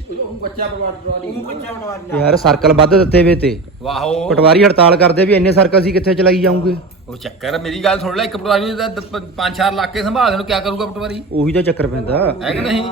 [SPEAKER 2] ਪਟਵਾਰੀ
[SPEAKER 4] ਪਟਵਾਰੀ
[SPEAKER 1] ਯਾਰ ਸਰਕਲ ਵੱਧ ਦਿੱਤੇ ਵੇ ਤੇ।
[SPEAKER 2] ਵਾਹੋ।
[SPEAKER 1] ਪਟਵਾਰੀ ਹੜਤਾਲ ਕਰਦੇ ਵੀ ਇੰਨੇ ਸਰਕਲ ਸੀ ਕਿੱਥੇ ਚਲਾਈ ਜਾਉਂਗੇ
[SPEAKER 2] ਉਹ ਚੱਕਰ ਮੇਰੀ ਗੱਲ ਸੁਣ ਲੈ ਇੱਕ ਪਟਵਾਰੀ ਨੇ ਤਾਂ ਦ- ਪ- ਪੰਜ ਚਾਰ ਇਲਾਕੇ ਸੰਭਾਲ ਨੂੰ ਕਿਆ ਕਰੂਗਾ ਪਟਵਾਰੀ?
[SPEAKER 1] ਉਹੀ ਤਾਂ ਚੱਕਰ ਪੈਂਦਾ।
[SPEAKER 2] ਹੈ ਕਿ ਨਹੀਂ?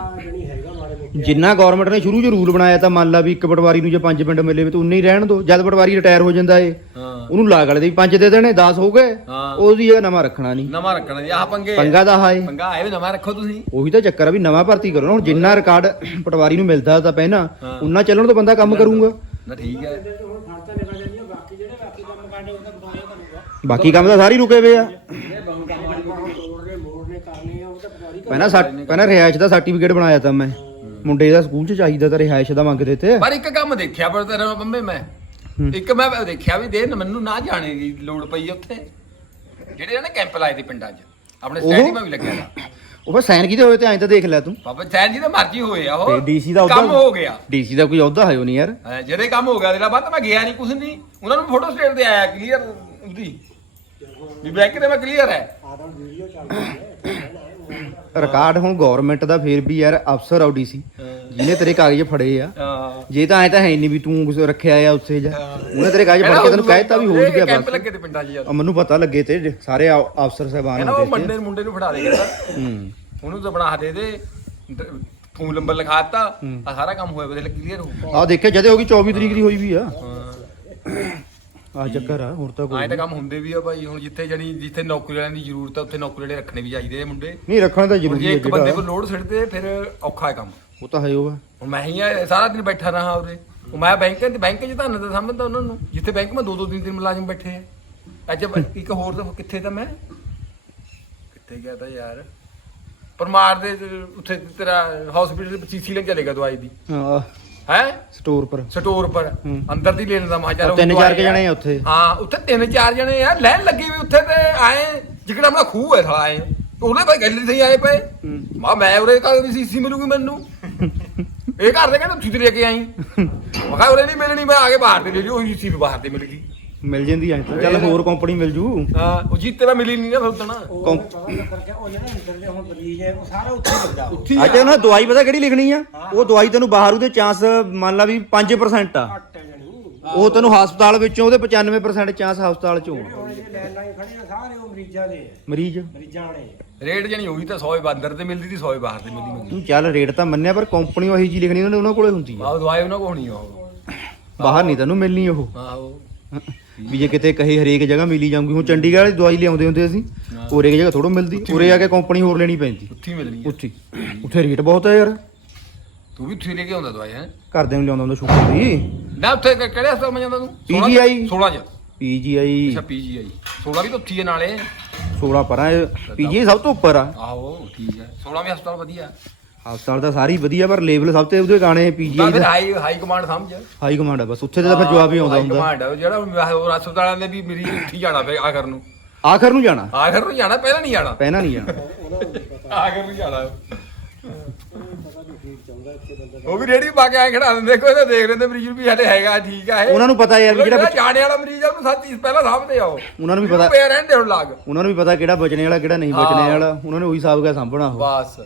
[SPEAKER 1] ਜਿੰਨਾ ਗਵਰਨਮੈਂਟ ਨੇ ਸ਼ੁਰੂ 'ਚ ਰੂਲ ਬਣਾਇਆ ਤਾਂ ਮੰਨ ਲਾ ਵੀ ਇੱਕ ਪਟਵਾਰੀ ਨੂੰ ਜੇ ਪੰਜ ਪਿੰਡ ਮਿਲੇ ਵੀ ਤਾਂ ਉਨੇ ਹੀ ਰਹਿਣ ਦੋ ਜਦ ਪਟਵਾਰੀ ਰਿਟਾਇਰ ਹੋ ਜਾਂਦਾ ਏ।
[SPEAKER 2] ਹਾਂ।
[SPEAKER 1] ਉਹਨੂੰ ਲਾਗ ਵਾਲੇ ਦੇ ਵੀ ਪੰਜ ਦੇ ਦੇਣੇ 10 ਹੋ ਗਏ।
[SPEAKER 2] ਹਾਂ।
[SPEAKER 1] ਉਹਦੀ ਇਹ ਨਵਾਂ ਰੱਖਣਾ ਨਹੀਂ।
[SPEAKER 2] ਨਵਾਂ ਰੱਖਣਾ ਜੀ ਆਹ ਪੰਗੇ।
[SPEAKER 1] ਪੰਗਾ ਦਾ ਹਾਏ
[SPEAKER 2] ਪੰਗਾ ਆਏ ਵੀ ਨਵਾਂ ਰੱਖੋ ਤੁਸੀਂ।
[SPEAKER 1] ਉਹੀ ਤਾਂ ਚੱਕਰ ਆ ਵੀ ਨਵਾਂ ਭਰਤੀ ਕਰੋ ਨਾ। ਹੁਣ ਜਿੰਨਾ ਰਿਕਾਰਡ ਪਟਵਾਰੀ ਨੂੰ ਮਿਲਦਾ ਤਾਂ ਪਹਿਲਾਂ
[SPEAKER 2] ਹਾਂ।
[SPEAKER 1] ਉਨਾ ਚੱਲਣ ਤੋਂ ਬੰਦਾ ਕੰਮ ਕਰੂਗਾ।
[SPEAKER 2] ਨਾ ਠੀਕ ਹੈ
[SPEAKER 4] ਤੇ ਹੁਣ ਬਾਕੀ ਜਿਹੜੇ ਬਾਕੀ ਕੰਮ ਕਰਨੇ ਉਹ ਤਾਂ ਪਟਵਾਰੀ ਕਰੂਗਾ
[SPEAKER 1] ਬਾਕੀ ਕੰਮ ਤਾਂ ਸਾਰੇ ਹੀ ਰੁਕੇ ਹੋਏ ਆ।
[SPEAKER 4] ਜਿਹੜੇ ਬਹੁਤ ਕੰਮ ਕਰਨੇ ਆ। ਉਹ ਤਾਂ ਪਟਵਾਰੀ
[SPEAKER 1] ਪਹਿਲਾਂ ਸਾ- ਪਹਿਲਾਂ ਰਿਹਾਇਸ਼ ਦਾ ਸਰਟੀਫਿਕੇਟ ਬਣਾਇਆ ਤਾਂ ਮੈਂ। ਮੁੰਡੇ ਦਾ ਸਕੂਲ 'ਚ ਚਾਹੀਦਾ ਤਾਂ ਰਿਹਾਇਸ਼ ਦਾ ਮੰਗਦੇ ਤੇ।
[SPEAKER 2] ਪਰ ਇੱਕ ਕੰਮ ਦੇਖਿਆ ਪਰ ਤੇਰਾ ਬੰਬੇ ਮੈਂ। ਇੱਕ ਮੈਂ ਦੇਖਿਆ ਵੀ ਦੇ ਨਾ ਮੈਨੂੰ ਨਾ ਜਾਣੇ ਦੀ ਲੋੜ ਪਈ ਉੱਥੇ। ਜਿਹੜੇ ਇਹਨੇ ਕੈਂਪ ਲਾਏ ਤੇ ਪਿੰਡਾਂ 'ਚ ਆਪਣੇ
[SPEAKER 1] ਉਹ?
[SPEAKER 2] ਸਟੈਡੀ ਮੈਂ ਵੀ ਲੱਗਿਆ ਦਾ
[SPEAKER 1] ਉਹ ਫਿਰ ਸਾਈਨ ਕਿਤੇ ਹੋਏ ਤੇ ਐਂ ਤਾਂ ਦੇਖ ਲੈ ਤੂੰ।
[SPEAKER 2] ਬਾਬਾ ਸੈਨ ਜੀ ਦਾ ਮਰਜ਼ੀ ਹੋਏ ਆ ਉਹ।
[SPEAKER 1] ਡੀਸੀ ਦਾ
[SPEAKER 2] ਕੰਮ ਹੋ ਗਿਆ।
[SPEAKER 1] ਡੀਸੀ ਦਾ ਕੋਈ ਅਹੁਦਾ ਹੈ ਉਹ ਨਹੀਂ ਯਾਰ।
[SPEAKER 2] ਹੈਂ, ਜਿਹਦੇ ਕੰਮ ਹੋ ਗਿਆ ਤੇਰਾ ਬਾਅਦ ਮੈਂ ਗਿਆ ਨਹੀਂ ਕੁਝ ਨਹੀਂ। ਉਹਨਾਂ ਨੂੰ ਫੋਟੋ ਸਟੇਟ ਤੇ ਆਇਆ ਕਲੀਅਰ ਉਹਦੀ। ਵੀ ਬੈਂਕ ਤੇ ਮੈਂ ਕਲੀਅਰ ਹੈ
[SPEAKER 4] ਆਦਮ ਵੀਡੀਓ ਚੱਲ ਰਹੀ ਹੈ
[SPEAKER 1] ਰਿਕਾਰਡ ਹੁਣ ਗਵਰਨਮੈਂਟ ਦਾ ਫੇਰ ਵੀ ਯਾਰ ਅਫਸਰ ਆ ਡੀਸੀ ਜਿਹਨੇ ਤੇਰੇ ਕਾਗਜ਼ ਫੜੇ ਆ। ਜੇ ਤਾਂ ਐ ਤਾਂ ਹੈ ਨਹੀਂ ਵੀ ਤੂੰ ਕੁਛ ਰੱਖਿਆ ਆ ਉੱਥੇ ਜਾ ਉਹਨੇ ਤੇਰੇ ਕਾਗਜ਼ ਫੜ ਕੇ ਤੈਨੂੰ ਕਹਿਤਾ ਵੀ ਹੋ ਗਿਆ
[SPEAKER 2] ਕੈਂਪ
[SPEAKER 1] ਬਸ।
[SPEAKER 2] ਲੱਗੇ ਤੇ ਪਿੰਡਾਂ 'ਚ ਯਾਰ।
[SPEAKER 1] ਆ ਮੈਨੂੰ ਪਤਾ ਲੱਗੇ ਤੇ ਸਾਰੇ ਅਫਸਰ ਸਾਹਿਬਾਨ
[SPEAKER 2] ਕਹਿੰਦਾ ਉਹ ਮੁੰਡੇ ਮੁੰਡੇ ਨੂੰ ਫੜਾ ਦੇ ਕਹਿੰਦਾ।
[SPEAKER 1] ਹੂੰ।
[SPEAKER 2] ਉਹਨੂੰ ਤਾਂ ਬਣਾ ਦੇ ਦੇ। ਫੋਨ ਨੰਬਰ ਲਿਖਾ ਦਿੱਤਾ। ਆ ਸਾਰਾ ਕੰਮ ਹੋਇਆ ਬਦਲ ਕਲੀਅਰ ਹੋ
[SPEAKER 1] ਆ ਦੇਖਿਆ ਜਦੇ ਹੋ ਗਈ 24 ਤਰੀਕ ਦੀ ਹੋਈ ਵੀ ਆ। ਆ ਚੱਕਰ ਆ ਹੋਰ ਤਾਂ ਕੋਈ
[SPEAKER 2] ਆਏ ਤਾਂ ਕੰਮ ਹੁੰਦੇ ਵੀ ਆ ਭਾਈ ਹੁਣ ਜਿੱਥੇ ਜਣੀ ਜਿੱਥੇ ਨੌਕਰੀ ਵਾਲਿਆਂ ਦੀ ਜ਼ਰੂਰਤ ਆ ਉੱਥੇ ਨੌਕਰੀ ਵਾਲੇ ਰੱਖਣੇ ਵੀ ਚਾਹੀਦੇ ਆ ਮੁੰਡੇ।
[SPEAKER 1] ਨਹੀਂ ਰੱਖਣਾ ਤਾਂ
[SPEAKER 2] ਹੁਣ
[SPEAKER 1] ਜ਼ਰੂਰੀ
[SPEAKER 2] ਜੇ
[SPEAKER 1] ਹੈ
[SPEAKER 2] ਇੱਕ ਬੰਦੇ
[SPEAKER 1] ਜਿਹੜਾ
[SPEAKER 2] ਕੋਲ ਲੋਡ ਸਿੱਟਦੇ ਫਿਰ ਔਖਾ ਹੈ ਕੰਮ।
[SPEAKER 1] ਉਹ ਤਾਂ ਹੈ ਉਹ ਆ।
[SPEAKER 2] ਹੁਣ ਮੈਂ ਹੀ ਆ, ਸਾਰਾ ਦਿਨ ਬੈਠਾ ਰਹਾ ਉਰੇ। ਉਹ ਮੈਂ ਬੈਂਕ ਤੇ ਬੈਂਕ 'ਚ ਤਾਂ ਤਾਂ ਸਮਝਦਾ ਉਹਨਾਂ ਨੂੰ। ਜਿੱਥੇ ਬੈਂਕ ਮੈਂ ਦੋ ਦੋ ਤਿੰਨ ਤਿੰਨ ਮੁਲਾਜ਼ਮ ਬੈਠੇ ਆ। ਅੱਜ ਇੱਕ ਹੋਰ ਤਾਂ ਕਿੱਥੇ ਤਾਂ ਮੈਂ? ਕਿੱਥੇ ਗਿਆ ਤਾਂ ਯਾਰ? ਪਰਮਾਰ ਦੇ ਉੱਥੇ ਤੇਰਾ ਹਸਪੀਟਲ ਸੀਸੀ ਲੈਣ ਚਲੇਗਾ ਦਵਾਈ ਦੀ।
[SPEAKER 1] ਹਾਂ
[SPEAKER 2] ਹੈ?
[SPEAKER 1] ਸਟੋਰ ਪਰ।
[SPEAKER 2] ਸਟੋਰ ਪਰ।
[SPEAKER 1] ਹੂੰ।
[SPEAKER 2] ਅੰਦਰ ਦੀ ਲੈਣ ਦਾ ਮਾਜਾ
[SPEAKER 1] ਤਿੰਨ ਚਾਰ ਕੇ ਜਣੇ ਆ। ਉੱਥੇ।
[SPEAKER 2] ਹਾਂ ਉੱਥੇ ਤਿੰਨ ਚਾਰ ਜਣੇ ਆ ਲੈਣ ਲੱਗੀ ਵੀ ਉੱਥੇ ਤੇ ਆਏ। ਜਿਕੜਾ ਆਪਣਾ ਖੂਹ ਹੈ ਸਾਲਾ ਆਏ ਉਹਨੇ ਭਾਈ ਗੈਲਰੀ ਤੇ ਹੀ ਆਏ ਪਏ। ਮਾ ਮੈਂ ਉਰੇ ਕਾ ਵੀ ਸੀਸੀ ਮਿਲੂਗੀ ਮੈਨੂੰ। ਇਹ ਘਰ ਦੇ ਕਹਿੰਦੇ ਉੱਥੇ ਤੇ ਲੈ ਕੇ ਆਈ? ਮੈਂ ਕਿਹਾ ਉਰੇ ਨਹੀਂ ਮਿਲਣੀ ਮੈਂ ਆ ਕੇ ਬਾਹਰ ਤੇ ਲੈ ਲਈ ਉਹੀ ਸੀ ਬਾਹਰ ਤੇ ਮਿਲ ਗਈ।
[SPEAKER 1] ਮਿਲ ਜਾਂਦੀ ਐ ਤਾਂ ਚੱਲ ਹੋਰ ਕੰਪਨੀ ਮਿਲ ਜੂ।
[SPEAKER 2] ਹਾਂ ਉਹ ਜੀਤੇ ਵਾ ਮਿਲੀ ਨਹੀਂ ਨਾ ਫਿਰ ਉਦਣ
[SPEAKER 1] ਕੌਮ-
[SPEAKER 4] ਕਰਕੇ ਉਹਨੇ ਨਾ ਨਿਕਲ ਗਿਆ ਹੁਣ ਮਰੀਜ਼ ਹੈ ਉਹ ਸਾਰਾ ਉੱਥੇ ਉਹ।
[SPEAKER 2] ਉੱਥੇ
[SPEAKER 1] ਅੱਜ ਉਹਨਾਂ ਦਵਾਈ ਪਤਾ ਕਿਹੜੀ ਲਿਖਣੀ ਆ? ਉਹ ਦਵਾਈ ਤੈਨੂੰ ਬਾਹਰ ਉਹਦੇ ਚਾਂਸ ਮੰਨ ਲਾ ਵੀ 5% ਆ।
[SPEAKER 4] ਘੱਟ ਹੈ ਜਣੀ
[SPEAKER 1] ਉਹ ਤੈਨੂੰ ਹਸਪਤਾਲ ਵਿੱਚੋਂ ਉਹਦੇ 95% ਚਾਂਸ ਹਸਪਤਾਲ ਚੋਂ ਆ।
[SPEAKER 4] ਹੁਣ ਜਿਹੜੇ ਲੈਣ ਲਾਈ ਖੜੇ ਆ ਸਾਰੇ ਉਹ ਮਰੀਜ਼ਾਂ ਦੇ ਆ,
[SPEAKER 1] ਮਰੀਜ਼?
[SPEAKER 4] ਮਰੀਜ਼ਾਂ ਵਾਲੇ
[SPEAKER 2] ਰੇਟ ਜਣੀ ਉਹੀ ਤਾਂ 100 ਬੰਦਰ ਤੇ ਮਿਲਦੀ ਸੀ 100 ਬਾਹਰ ਤੇ ਮਿਲਦੀ ਮੈਨੂੰ
[SPEAKER 1] ਤੂੰ ਚੱਲ ਰੇਟ ਤਾਂ ਮੰਨਿਆ ਪਰ ਕੰਪਨੀ ਉਹੀ ਜੀ ਲਿਖਣੀ ਉਹਨੇ ਉਹਨਾਂ ਕੋਲੇ ਹੁੰਦੀ ਆ।
[SPEAKER 2] ਆਹ ਦਵਾਈ ਉਹਨਾਂ ਕੋਲ ਨਹੀਂ ਉਹ।
[SPEAKER 1] ਬਾਹਰ ਨਹੀਂ ਤੈਨੂੰ ਮਿਲਣੀ ਉਹ।
[SPEAKER 2] ਆਹੋ।
[SPEAKER 1] ਵੀ ਜੇ ਕਿਤੇ ਕਹੇ ਹਰੇਕ ਜਗ੍ਹਾ ਮਿਲੀ ਜਾਊਗੀ। ਹੁਣ ਚੰਡੀਗੜ੍ਹ ਵਾਲੀ ਦਵਾਈ ਲਿਆਉਂਦੇ ਹੁੰਦੇ ਅਸੀਂ ਉਰੇ ਜਗ੍ਹਾ ਥੋੜੋ ਮਿਲਦੀ। ਉਰੇ ਆ ਕੇ ਕੰਪਨੀ ਹੋਰ ਲੈਣੀ ਪੈਂਦੀ।
[SPEAKER 2] ਉੱਥੇ ਮਿਲਣੀ ਹੈ
[SPEAKER 1] ਉੱਥੇ। ਉੱਥੇ ਰੇਟ ਬਹੁਤ ਹੈ ਯਾਰ।
[SPEAKER 2] ਤੂੰ ਵੀ ਉੱਥੇ ਲੈ ਕੇ ਆਉਂਦਾ ਦਵਾਈ ਹੈ?
[SPEAKER 1] ਘਰਦੇ ਨੂੰ ਲਿਆਉਂਦਾ ਹੁੰਦਾ ਸ਼ੂਗਰ ਦੀ।
[SPEAKER 2] ਨਾ ਉੱਥੇ ਕਿ- ਕਿਹੜੇ ਹਸਪਤਾਲ ਮੈਂ ਜਾਂਦਾ ਤੂੰ?
[SPEAKER 1] PGI
[SPEAKER 2] 16 ਚ
[SPEAKER 1] ਪੀਜੀਆਈ।
[SPEAKER 2] ਅੱਛਾ ਪੀਜੀਆਈ। 16 ਵੀ ਤਾਂ ਉੱਥੇ ਹੀ ਹੈ ਨਾਲੇ।
[SPEAKER 1] 16 ਪਰਾਂ ਪੀਜੀਆਈ ਸਭ ਤੋਂ ਉੱਪਰ ਆ।
[SPEAKER 2] ਆਹੋ ਠੀਕ ਹੈ 16 ਵੀ ਹਸਪਤਾਲ ਵਧੀਆ।
[SPEAKER 1] ਹਸਪਤਾਲ ਤਾਂ ਸਾਰੀ ਵਧੀਆ ਪਰ ਲੇਬਲ ਸਭ ਤੇ ਉਹਦੇ ਗਾਣੇ
[SPEAKER 2] ਤਾਂ
[SPEAKER 1] ਪੀਜੀਆਈ
[SPEAKER 2] ਫਿਰ
[SPEAKER 1] ਦਾ।
[SPEAKER 2] ਹਾਈ ਹਾਈ ਕਮਾਂਡ ਸਮਝ।
[SPEAKER 1] ਹਾਈ ਕਮਾਂਡ ਆ ਬਸ ਉੱਥੇ ਤਾਂ ਫਿਰ ਜਵਾਬ ਹੀ ਆਉਂਦਾ
[SPEAKER 2] ਹਾਈ
[SPEAKER 1] ਹੁੰਦਾ।
[SPEAKER 2] ਕਮਾਂਡ ਉਹ ਜਿਹੜਾ ਹੋਰ ਹਸਪਤਾਲਾਂ ਦੇ ਵੀ ਮਰੀਜ਼ ਹੀ ਜਾਣਾ ਪਏ ਆਖਰ ਨੂੰ।
[SPEAKER 1] ਆਖਰ ਨੂੰ ਜਾਣਾ?
[SPEAKER 2] ਆਖਰ ਨੂੰ ਜਾਣਾ ਪਹਿਲਾਂ ਨਹੀਂ ਜਾਣਾ।
[SPEAKER 1] ਪਹਿਲਾਂ ਨਹੀਂ ਜਾਣਾ।
[SPEAKER 2] ਆਖਰ ਨੂੰ ਜਾਣਾ। ਉਹ ਵੀ ਰੇੜੀ ਪਾ ਕੇ ਆਏ ਖੜਾ ਦਿੰਦੇ ਦੇਖੋ ਇਹਦਾ ਦੇਖ ਲੈਂਦੇ ਮਰੀਜ਼ ਨੂੰ ਵੀ ਸਾਡੇ ਹੈਗਾ ਠੀਕ ਆ ਇਹ।
[SPEAKER 1] ਉਹਨਾਂ ਨੂੰ ਪਤਾ ਯਾਰ ਵੀ
[SPEAKER 2] ਜਿਹੜਾ
[SPEAKER 1] ਜਿਹੜਾ
[SPEAKER 2] ਜਾਣੇ ਵਾਲਾ ਮਰੀਜ਼ ਆ ਉਹਨੂੰ ਸੱਚ ਪਹਿਲਾਂ ਸਾਹਮਣੇ ਆਓ
[SPEAKER 1] ਉਹਨਾਂ ਨੂੰ ਵੀ ਪਤਾ
[SPEAKER 2] ਪਿਆ ਰਹਿੰਦੇ ਹੁਣ ਲੱਗ।
[SPEAKER 1] ਉਹਨਾਂ ਨੂੰ ਵੀ ਪਤਾ ਕਿਹੜਾ ਬਚਣੇ ਵਾਲਾ ਕਿਹੜਾ ਨਹੀਂ ਬਚਣੇ। ਵਾਲਾ। ਉਹਨਾਂ ਨੇ ਉਹੀ ਹਿਸਾਬ ਕਿਆ ਸਾਂਭਣਾ ਉਹ।
[SPEAKER 2] ਬਸ।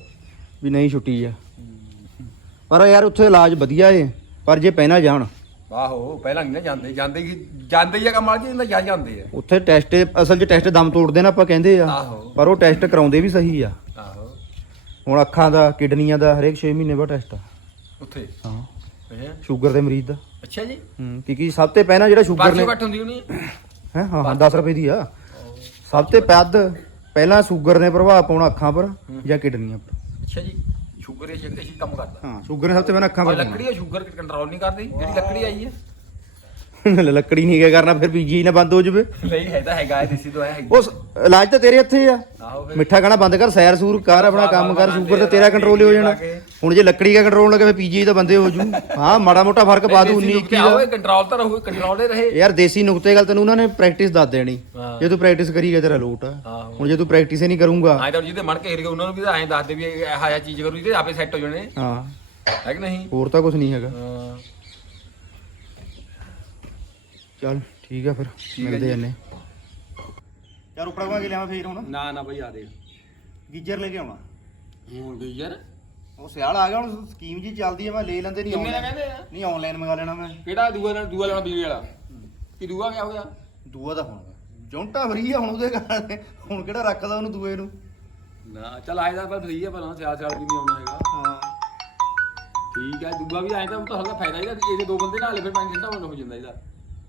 [SPEAKER 1] ਵੀ ਨਹੀਂ ਛੁੱਟੀ ਆ। ਪਰ ਯਾਰ ਉੱਥੇ ਇਲਾਜ ਵਧੀਆ ਏ ਪਰ ਜੇ ਪਹਿਲਾਂ ਜਾਣ
[SPEAKER 2] ਆਹੋ ਪਹਿਲਾਂ ਨਹੀਂ ਨਾ ਜਾਂਦੇ ਜਾਂਦੇ ਕੀ ਜਾਂਦੇ ਹੀ ਆ ਕੰਮ ਵਾਲੇ ਜਿੰਦਾ ਜਾ ਜਾਂਦੇ ਆ।
[SPEAKER 1] ਉੱਥੇ ਟੈਸਟ ਅਸਲ 'ਚ ਟੈਸਟ ਦਮ ਤੋੜਦੇ ਨੇ ਆਪਾਂ ਕਹਿੰਦੇ ਆ।
[SPEAKER 2] ਆਹੋ।
[SPEAKER 1] ਪਰ ਉਹ ਟੈਸਟ ਕਰਾਉਂਦੇ ਵੀ ਸਹੀ ਆ।
[SPEAKER 2] ਆਹੋ।
[SPEAKER 1] ਹੁਣ ਅੱਖਾਂ ਦਾ ਕਿਡਨੀਆਂ ਦਾ ਹਰੇਕ 6 ਮਹੀਨੇ ਬਾਅਦ ਟੈਸਟ ਆ।
[SPEAKER 2] ਉੱਥੇ?
[SPEAKER 1] ਹਾਂ।
[SPEAKER 2] ਹੈ?
[SPEAKER 1] ਸ਼ੂਗਰ ਦੇ ਮਰੀਜ਼ ਦਾ।
[SPEAKER 2] ਅੱਛਾ ਜੀ।
[SPEAKER 1] ਹੂੰ ਕਿਉਂਕਿ ਸਭ ਤੋਂ ਪਹਿਲਾਂ ਜਿਹੜਾ ਸ਼ੂਗਰ
[SPEAKER 2] ਪਰਚੀ
[SPEAKER 1] ਨੇ
[SPEAKER 2] ਘੱਟ ਹੁੰਦੀ ਹੋਣੀ
[SPEAKER 1] ਹੈ? ਹਾਂ ਹਾਂ 10 ਰੁਪਏ ਦੀ ਆ। ਸਭ ਤੋਂ ਵੱਧ ਪਹਿਲਾਂ ਸ਼ੂਗਰ ਨੇ ਪ੍ਰਭਾਵ ਪਾਉਣਾ ਅੱਖਾਂ ਪਰ ਜਾਂ ਕਿਡਨੀਆਂ ਪਰ।
[SPEAKER 2] ਅੱਛਾ ਜੀ ਸ਼ੂਗਰ ਇਹ ਕੰਮ ਕਰਦਾ
[SPEAKER 1] ਹਾਂ ਸ਼ੂਗਰ ਨੇ ਸਭ ਤੋਂ ਪਹਿਲਾਂ ਅੱਖਾਂ
[SPEAKER 2] ਪਰ
[SPEAKER 1] ਪਰ
[SPEAKER 2] ਲੱਕੜੀ ਆ ਸ਼ੂਗਰ ਕੰਟਰੋਲ ਨਹੀਂ ਕਰਦੀ ਜਿਹੜੀ ਲੱਕੜੀ ਆਈ ਹੈ।
[SPEAKER 1] ਲੱਕੜੀ ਨਹੀਂ ਕਿਆ ਕਰਨਾ ਫਿਰ ਪੀਜੀ ਨਾ ਬੰਦ ਹੋ ਜਵੇ।
[SPEAKER 2] ਨਹੀਂ ਹੈ ਤਾਂ ਹੈਗਾ ਦੇਸੀ ਹੈਗੀ।
[SPEAKER 1] ਉਸ ਇਲਾਜ ਤਾਂ ਤੇਰੇ ਹੱਥੇ ਆ।
[SPEAKER 2] ਆਹੋ ਫਿਰ।
[SPEAKER 1] ਮਿੱਠਾ ਖਾਣਾ ਬੰਦ ਕਰ ਸੈਰ ਸੂਰ ਕਰ ਆਪਣਾ ਕੰਮ ਕਰ ਸ਼ੂਗਰ ਤਾਂ ਤੇਰਾ ਕੰਟਰੋਲ ਹੀ ਹੋ ਜਾਣਾ। ਹੁਣ ਜੇ ਲੱਕੜੀ ਦਾ ਕੰਟਰੋਲ ਲੱਗੇ ਫਿਰ ਪੀਜੀ ਦਾ ਬੰਦੇ ਹੋ ਜੂ। ਹਾਂ ਮਾੜਾ ਮੋਟਾ ਫ਼ਰਕ ਪਾ ਦੂ 19 21
[SPEAKER 2] ਆਓ
[SPEAKER 1] ਦਾ।
[SPEAKER 2] ਕੰਟਰੋਲ ਤਾਂ ਰਹੂ ਕੰਟਰੋਲ ਹੀ ਰਹੇ।
[SPEAKER 1] ਯਾਰ ਦੇਸੀ ਨੁਕਤੇ ਗੱਲ ਤੈਨੂੰ ਉਹਨਾਂ ਨੇ ਪ੍ਰੈਕਟਿਸ ਦੱਸ ਦੇਣੀ। ਜੇ ਤੂੰ ਪ੍ਰੈਕਟਿਸ ਕਰੀ ਗਿਆ ਤੇਰਾ ਲੋਟ ਆ। ਹੁਣ ਜੇ ਤੂੰ ਪ੍ਰੈਕਟਿਸ ਹੀ ਨਹੀਂ ਕਰੂੰਗਾ।
[SPEAKER 2] ਆਏ ਤਾਂ ਜਿਹਦੇ ਮਨ ਕੇ ਹਿਰ ਗਏ ਉਹਨਾਂ ਨੂੰ ਵੀ ਤਾਂ ਐਂ ਦੱਸ ਦੇ ਵੀ ਇਹ ਆਹ ਚੀਜ਼ ਕਰੂ ਇਹਦੇ ਆਪੇ ਸੈੱਟ ਹੋ ਜਾਣੇ।
[SPEAKER 1] ਹਾਂ।
[SPEAKER 2] ਹੈ ਕਿ ਨਹੀਂ?
[SPEAKER 1] ਹੋਰ ਤਾਂ ਕੁਝ ਨਹੀਂ ਹੈਗਾ।
[SPEAKER 2] ਹਾਂ।
[SPEAKER 1] ਚੱਲ ਠੀਕ ਆ ਫਿਰ ਮਿਲਦੇ ਜਾਂਦੇ ਯਾਰ ਉਪੜਾ ਵਾ ਕੇ ਲਿਆਵਾਂ ਫੇਰ ਹੁਣ।
[SPEAKER 2] ਨਾ ਨਾ ਬਈ ਆ ਦੇ।
[SPEAKER 1] ਗੀਜਰ ਲੈ ਕੇ ਆਉਣਾ।
[SPEAKER 2] ਹੁਣ ਗਈ ਯਾਰ
[SPEAKER 1] ਉਹ ਸਿਆਲ ਆ ਗਿਆ ਹੁਣ ਸਕੀਮ ਜੀ ਚੱਲਦੀ ਆ ਮੈਂ ਲੈ ਲੈਂਦੇ ਨਹੀਂ
[SPEAKER 2] ਕਿੰਨੇ ਦਾ
[SPEAKER 1] ਆਨਲਾਈਨ
[SPEAKER 2] ਕਹਿੰਦੇ ਆ?
[SPEAKER 1] ਨਹੀਂ ਆਨਲਾਈਨ ਮੰਗਾ ਲੈਣਾ ਮੈਂ।
[SPEAKER 2] ਕਿਹੜਾ ਦੂਆ ਲੈਣਾ ਦੂਆ ਲੈਣਾ ਬਿਜਲੀ ਵਾਲਾ? ਕੀ ਦੂਆ ਕਿਆ ਹੋ ਗਿਆ
[SPEAKER 1] ਦੂਆ ਦਾ ਹੁਣ। ਜੌਂਟਾ ਫਰੀ ਆ ਹੁਣ ਉਹਦੇ ਕਾਰਨ ਹੁਣ ਕਿਹੜਾ ਰੱਖਦਾ ਉਹਨੂੰ ਦੂਏ ਨੂੰ?
[SPEAKER 2] ਨਾ ਚੱਲ ਆਏ ਦਾ ਪਰ ਫਰੀ ਆ ਪਰ ਸਿਆਲ ਸਿਆਲ ਵੀ ਨਹੀਂ ਆਉਣਾ ਹੈਗਾ।
[SPEAKER 1] ਹਾਂ।
[SPEAKER 2] ਠੀਕ ਹੈ ਦੂਆ ਵੀ ਆਏ ਤਾਂ ਉਹ ਤਾਂ ਹਲਕਾ ਫਾਇਦਾ ਇਹਦਾ ਇਹਦੇ ਦੋ ਬੰਦੇ ਨਾਲੇ ਫਿਰ ਠੰਡਾ ਬੰਦ ਹੋ ਜਾਂਦਾ ਇਹਦਾ।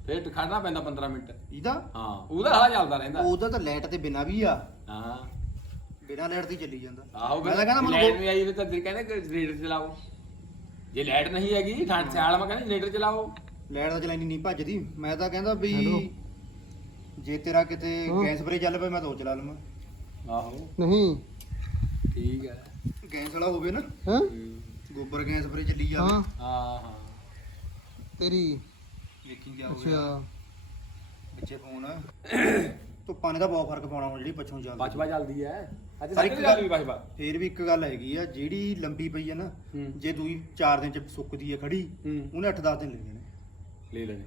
[SPEAKER 2] ਫਿਰ ਖੜਨਾ ਪੈਂਦਾ 15 ਮਿੰਟ।
[SPEAKER 1] ਇਹਦਾ?
[SPEAKER 2] ਹਾਂ ਉਹਦਾ ਹਲਾ ਚੱਲਦਾ ਰਹਿੰਦਾ।
[SPEAKER 1] ਉਹਦਾ ਤਾਂ ਲਾਈਟ ਤੇ ਬਿਨਾ ਵੀ ਆ।
[SPEAKER 2] ਹਾਂ।
[SPEAKER 1] ਬਿਨਾ ਲਾਈਟ ਦੀ ਚੱਲੀ ਜਾਂਦਾ।
[SPEAKER 2] ਆਹੋ
[SPEAKER 1] ਮੈਂ ਤਾਂ ਕਹਿੰਦਾ ਮੈਨੂੰ
[SPEAKER 2] ਲਾਈਟ ਨਹੀਂ ਆਈ ਫਿਰ ਤਾਂ ਕਹਿੰਦੇ ਕਿ ਜਨਰੇਟਰ ਚਲਾਓ। ਜੇ ਲਾਈਟ ਨਹੀਂ ਹੈਗੀ ਠੰਡ ਸਿਆਲ ਮੈਂ ਕਹਿੰਦਾ ਜਨਰੇਟਰ ਚਲਾਓ।
[SPEAKER 1] ਲਾਈਟ ਦਾ ਚਲਾਈ ਨਹੀਂ ਭੱਜਦੀ। ਮੈਂ ਤਾਂ ਕਹਿੰਦਾ ਵੀ ਜੇ ਤੇਰਾ ਕਿਤੇ ਗੈਸ ਸਪਰੇ ਚੱਲ ਪਏ ਮੈਂ ਤਾਂ ਉਹ ਚਲਾ ਲਵਾਂ।
[SPEAKER 2] ਆਹੋ।
[SPEAKER 3] ਨਹੀਂ।
[SPEAKER 2] ਠੀਕ ਹੈ।
[SPEAKER 1] ਗੈਸ ਵਾਲਾ ਹੋਵੇ ਨਾ।
[SPEAKER 3] ਹਾਂ?
[SPEAKER 1] ਗੋਬਰ ਗੈਸ ਸਪਰੇ ਚੱਲੀ ਜਾਵੇ।
[SPEAKER 3] ਹਾਂ।
[SPEAKER 2] ਹਾਂ ਹਾਂ।
[SPEAKER 3] ਤੇਰੀ
[SPEAKER 1] ਹੋ ਗਿਆ
[SPEAKER 3] ਅੱਛਾ।
[SPEAKER 1] ਵਿੱਚੇ ਫੋਨ ਧੁੱਪਾਂ ਨੇ ਤਾਂ ਬਹੁਤ ਫ਼ਰਕ ਪਾਉਣਾ ਹੁਣ ਜਿਹੜੀ ਪੱਛੋਂ ਚੱਲਦੀ
[SPEAKER 2] ਬਚਵਾ ਚੱਲਦੀ ਹੈ ਅੱਜ ਸਾਡੇ ਗੱਲ ਵੀ ਬਚਵਾ
[SPEAKER 1] ਫੇਰ ਵੀ ਇੱਕ ਗੱਲ ਹੈਗੀ ਆ ਜਿਹੜੀ ਲੰਬੀ ਪਈ ਆ ਨਾ
[SPEAKER 2] ਹੂੰ।
[SPEAKER 1] ਜੇ ਦੂਈ 4 ਦਿਨ ਚ ਸੁੱਕਦੀ ਆ ਖੜੀ
[SPEAKER 2] ਹੂੰ।
[SPEAKER 1] ਉਹਨੇ 8-10 ਦਿਨ ਲੈ ਜਾਣੇ
[SPEAKER 2] ਲੈ ਲੈਣੇ।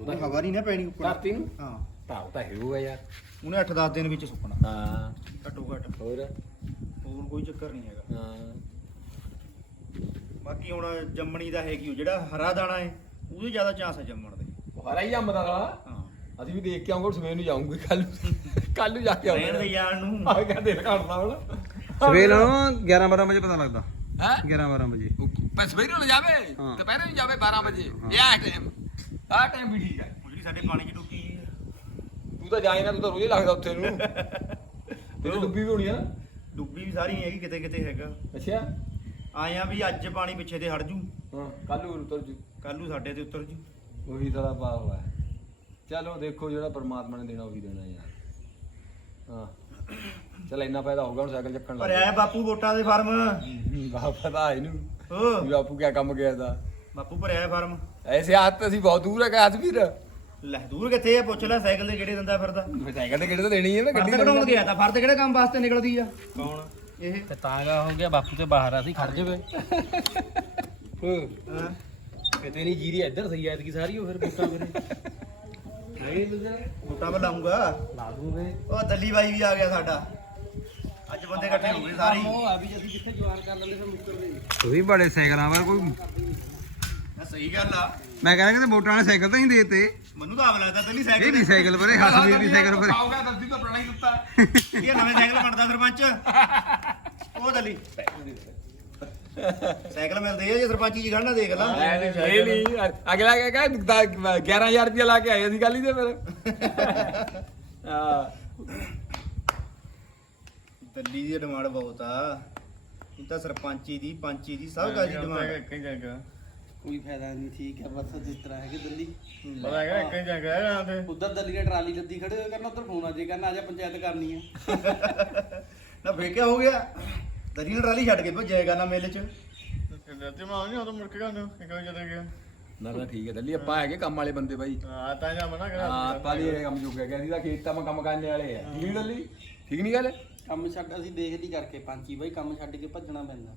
[SPEAKER 1] ਉਹਨੇ ਹਵਾ ਨਹੀਂ ਨਾ ਪੈਣੀ ਉੱਪਰ।
[SPEAKER 2] ਧਰਤੀ ਨੂੰ
[SPEAKER 1] ਹਾਂ।
[SPEAKER 2] ਤਾਂ ਉਹ ਤਾਂ ਹੈਗਾ ਯਾਰ।
[SPEAKER 1] ਉਹਨੇ 8-10 ਦਿਨ ਵਿੱਚ ਸੁੱਕਣਾ।
[SPEAKER 2] ਹਾਂ।
[SPEAKER 1] ਘੱਟੋ ਘੱਟ।
[SPEAKER 2] ਹੋਰ?
[SPEAKER 1] ਹੋਰ ਕੋਈ ਚੱਕਰ ਨਹੀਂ ਹੈਗਾ।
[SPEAKER 2] ਹਾਂ।
[SPEAKER 1] ਬਾਕੀ ਹੁਣ ਜੰਮਣੀ ਦਾ ਹੈਗੀ ਉਹ ਜਿਹੜਾ ਹਰਾ ਦਾਣਾ ਹੈ ਉਹਦੇ ਜ਼ਿਆਦਾ ਚਾਂਸ ਹੈ ਜੰਮਣ ਦੇ।
[SPEAKER 2] ਹਰਾ ਹੀ ਜੰਮਦਾ ਸਾਲਾ।
[SPEAKER 1] ਹਾਂ।
[SPEAKER 2] ਅਸੀਂ ਵੀ ਦੇਖ ਕੇ ਆਉਂਗੇ ਸਵੇਰ ਨੂੰ ਜਾਊਂਗੇ ਕੱਲ ਕੱਲ ਨੂੰ ਜਾ ਕੇ
[SPEAKER 1] ਰਹਿਣ ਦੇ
[SPEAKER 2] ਆਉਂਗੇ
[SPEAKER 1] ਯਾਰ ਨੂੰ।
[SPEAKER 2] ਆ ਗਿਆ ਦਿਲ ਘੜਦਾ ਹੁਣ।
[SPEAKER 3] ਸਵੇਰ ਨੂੰ 11 12 ਵਜੇ ਪਤਾ ਲੱਗਦਾ।
[SPEAKER 2] ਹੈ?
[SPEAKER 3] 11 12 ਵਜੇ।
[SPEAKER 2] ਪਰ ਸਵੇਰ ਨੂੰ ਜਾਵੇ?
[SPEAKER 3] ਹਾਂ।
[SPEAKER 2] ਦੁਪਹਿਰੇ ਨੂੰ ਜਾਵੇ 12 ਵਜੇ? ਇਹ ਆ ਟਾਈਮ ਆ ਟਾਈਮ ਵੀ ਠੀਕ ਹੈ
[SPEAKER 1] ਉਹ ਜਿਹੜੀ ਸਾਡੇ ਪਾਣੀ 'ਚ ਡੁੱਬੀ
[SPEAKER 2] ਤੂੰ ਤਾਂ ਜਾਏ ਨਾ ਤੂੰ ਤਾਂ ਰੋਜ਼ ਹੀ ਲੱਗਦਾ ਉੱਥੇ ਨੂੰ। ਤੇਰੀ ਡੁੱਬੀ ਵੀ ਹੋਣੀ ਆ ਨਾ।
[SPEAKER 1] ਡੁੱਬੀ ਵੀ ਸਾਰੀ ਨਹੀਂ ਹੈਗੀ ਕਿਤੇ ਕਿਤੇ ਹੈਗਾ।
[SPEAKER 2] ਅੱਛਾ।
[SPEAKER 1] ਆਏ ਆ ਵੀ ਅੱਜ ਪਾਣੀ ਪਿੱਛੇ ਤੇ ਹਟ ਜੂ।
[SPEAKER 2] ਹਾਂ ਕੱਲ ਨੂੰ ਉਤਰ ਜੂ।
[SPEAKER 1] ਕੱਲ ਨੂੰ ਸਾਡੇ ਤੇ ਉਤਰ ਜੂ।
[SPEAKER 2] ਉਹੀ ਪਾ ਹੋਇਆ ਹੈ। ਚਲੋ ਦੇਖੋ ਜਿਹੜਾ ਪਰਮਾਤਮਾ ਨੇ ਦੇਣਾ ਉਹੀ ਦੇਣਾ ਯਾਰ। ਹਾਂ। ਚਲ ਇੰਨਾ ਫਾਇਦਾ ਹੋਊਗਾ ਹੁਣ ਸਾਈਕਲ ਚੱਕਣ ਲੱਗ
[SPEAKER 1] ਭਰਿਆ ਹੈ ਬਾਪੂ ਵੋਟਾਂ ਦੇ ਫਾਰਮ।
[SPEAKER 2] ਬਾਪ ਪਤਾ ਇਹਨੂੰ ਵੀ ਬਾਪੂ ਕਿਆ ਕੰਮ ਗਿਆ ਦਾ
[SPEAKER 1] ਬਾਪੂ ਭਰਿਆ ਹੈ ਫਾਰਮ।
[SPEAKER 2] ਐਸੇ ਹੱਥ ਅਸੀਂ ਬਹੁਤ ਦੂਰ ਹੈ ਕਾਸ ਵੀਰ
[SPEAKER 1] ਲੈ ਦੂਰ ਕਿੱਥੇ ਆ? ਪੁੱਛ ਲੈ ਸਾਈਕਲ ਤੇ ਕਿਹੜੇ ਦਿੰਦਾ ਫਿਰਦਾ?
[SPEAKER 2] ਸਾਈਕਲ ਤੇ ਕਿਹੜੇ ਤਾਂ ਦੇਣੀ ਹੈ ਨਾ
[SPEAKER 1] ਫਰਦ
[SPEAKER 2] ਗੱਡੀ
[SPEAKER 1] ਕਢਾਉਣ ਗਿਆ ਤਾਂ ਫਰਦ ਕਿਹੜੇ ਕੰਮ ਵਾਸਤੇ ਨਿਕਲਦੀ ਆ? ਕੌਣ? ਇਹ।
[SPEAKER 5] ਤੇ ਤਾਂ ਗਾ ਹੋ ਗਿਆ ਬਾਪੂ ਤੇ ਬਾਹਰ ਆ ਸੀ ਖੜ ਜਵੇ।
[SPEAKER 4] ਹਾਂ।
[SPEAKER 5] ਕਿਤੇ ਨਹੀਂ ਜੀਰੀ ਇੱਧਰ ਸਹੀ ਐਤਕੀ ਸਾਰੀ ਉਹ ਫਿਰ ਬੂਟਾ ਮੇਰੇ ਹੈਗੇ ਬੁੱਧਾ
[SPEAKER 1] ਬੂਟਾ ਮੈਂ ਲਾਉਂਗਾ
[SPEAKER 5] ਲਾ ਦੂੰਗੇ।
[SPEAKER 1] ਉਹ ਦੱਲੀ ਬਾਈ ਵੀ ਆ ਗਿਆ ਸਾਡਾ। ਅੱਜ ਬੰਦੇ ਇਕੱਠੇ ਹੋ ਗਏ ਸਾਰੇ। ਹੀ।
[SPEAKER 5] ਉਹ ਆ ਵੀ ਜਦੀ ਕਿੱਥੇ ਜਵਾਰ ਕਰ ਲੈਂਦੇ ਫਿਰ ਮੁੱਕਰਦੇ
[SPEAKER 2] ਤੁਸੀਂ ਬੜੇ ਸਾਈਕਲਾਂ ਵਾ ਕੋਈ।
[SPEAKER 1] ਨਾ ਸਹੀ ਗੱਲ ਆ।
[SPEAKER 2] ਮੈਂ ਕਹਿੰਦਾ ਕਿ ਵੋਟਾਂ ਵਾਲੇ ਸਾਈਕਲ ਤਾਂ ਹੀ ਦੇਤੇ।
[SPEAKER 1] ਮੈਨੂੰ ਤਾਂ ਆਪ ਲੱਗਦਾ ਦੱਲੀ
[SPEAKER 2] ਇਹ
[SPEAKER 1] ਸਾਈਕਲ
[SPEAKER 2] ਨਹੀਂ ਸਾਈਕਲ ਪਰੇ ਹੱਥ ਵੀ ਨਹੀਂ ਸਾਈਕਲ ਪਰੇ।
[SPEAKER 5] ਆਉਗਾ ਦਰਦੀ ਤਾਂ ਪੁਰਾਣਾ ਹੀ ਦਿੱਤਾ
[SPEAKER 1] ਇਹ ਨਵੇਂ ਸਾਈਕਲ ਬਣਦਾ ਸਰਪੰਚ। ਉਹ ਦੱਲੀ ਸਾਈਕਲ ਮਿਲਦੇ ਆ ਜੇ ਸਰਪੰਚੀ ਜੀ ਖੜਨਾ ਦੇਖ ਲਾ।
[SPEAKER 2] ਇਹ ਨਹੀਂ ਅਗਲਾ ਕਹਿੰਦਾ 11000 ਰੁਪਏ ਲਾ ਕੇ ਆਏ ਸੀ ਗੱਲ ਹੀ ਤੇ ਫਿਰ। ਹਾਂ।
[SPEAKER 1] ਦਿੱਲੀ ਦੀ ਡਿਮਾਂਡ ਬਹੁਤ ਆ। ਇਹ ਤਾਂ ਸਰਪੰਚੀ ਦੀ ਪੰਚੀ ਦੀ ਸਭ ਕਾਜੀ ਡਿਮਾਂਡ
[SPEAKER 5] ਕੋਈ ਫਾਇਦਾ ਨਹੀਂ ਠੀਕ ਹੈ ਬਸ ਜਿਸ ਤਰ੍ਹਾਂ ਹੈਗੇ ਦਿੱਲੀ।
[SPEAKER 1] ਪਤਾ ਹੈਗਾ ਇੱਕ ਜਗ੍ਹਾ ਹੈ ਤੇ
[SPEAKER 5] ਉਧਰ ਦਿੱਲੀ ਦੀ ਟਰਾਲੀ ਲੱਦੀ ਖੜੇ ਹੋਏ ਕਰਨਾ ਉਧਰ ਫੋਨ ਆ ਜੇ ਕਰਨਾ ਆ ਜਾ ਪੰਚਾਇਤ ਕਰਨੀ ਹੈ
[SPEAKER 1] ਨਾ ਫੇਰ ਕਿਆ ਹੋ ਗਿਆ? ਦਰੀ ਨੇ ਟਰਾਲੀ ਛੱਡ ਕੇ ਭੱਜੇਗਾ ਨਾ ਮੇਲੇ ਚ।
[SPEAKER 3] ਤੇ ਮਾਂ ਨਹੀਂ ਉਹ ਮੁੜ ਕੇ ਗਾਨੂੰ ਇੱਕ ਵਜੇ ਚਲੇ ਗਿਆ।
[SPEAKER 2] ਨਾ ਨਾ ਠੀਕ ਹੈ ਦੱਲੀ ਆਪਾਂ ਹੈਗੇ ਕੰਮ ਵਾਲੇ ਬੰਦੇ ਬਾਈ।
[SPEAKER 3] ਹਾਂ ਤਾਂ ਜਾ ਮਨਾ
[SPEAKER 2] ਹਾਂ ਆਪਾਂ ਨਹੀਂ ਇਹ ਕੰਮ ਜੁਗਿਆ ਗਿਆ ਸੀ ਤਾਂ ਖੇਤ ਤਾਂ ਮੈਂ ਕੰਮ ਕਰਨ ਵਾਲੇ ਆ। ਠੀਕ ਨਹੀਂ ਦੱਲੀ ਠੀਕ ਨਹੀਂ ਗੱਲ?
[SPEAKER 5] ਕੰਮ ਛੱਡ ਅਸੀਂ ਦੇਖ ਲਈ ਕਰਕੇ ਪੰਚੀ ਬਾਈ ਕੰਮ ਛੱਡ ਕੇ ਭੱਜਣਾ ਪੈਂਦਾ।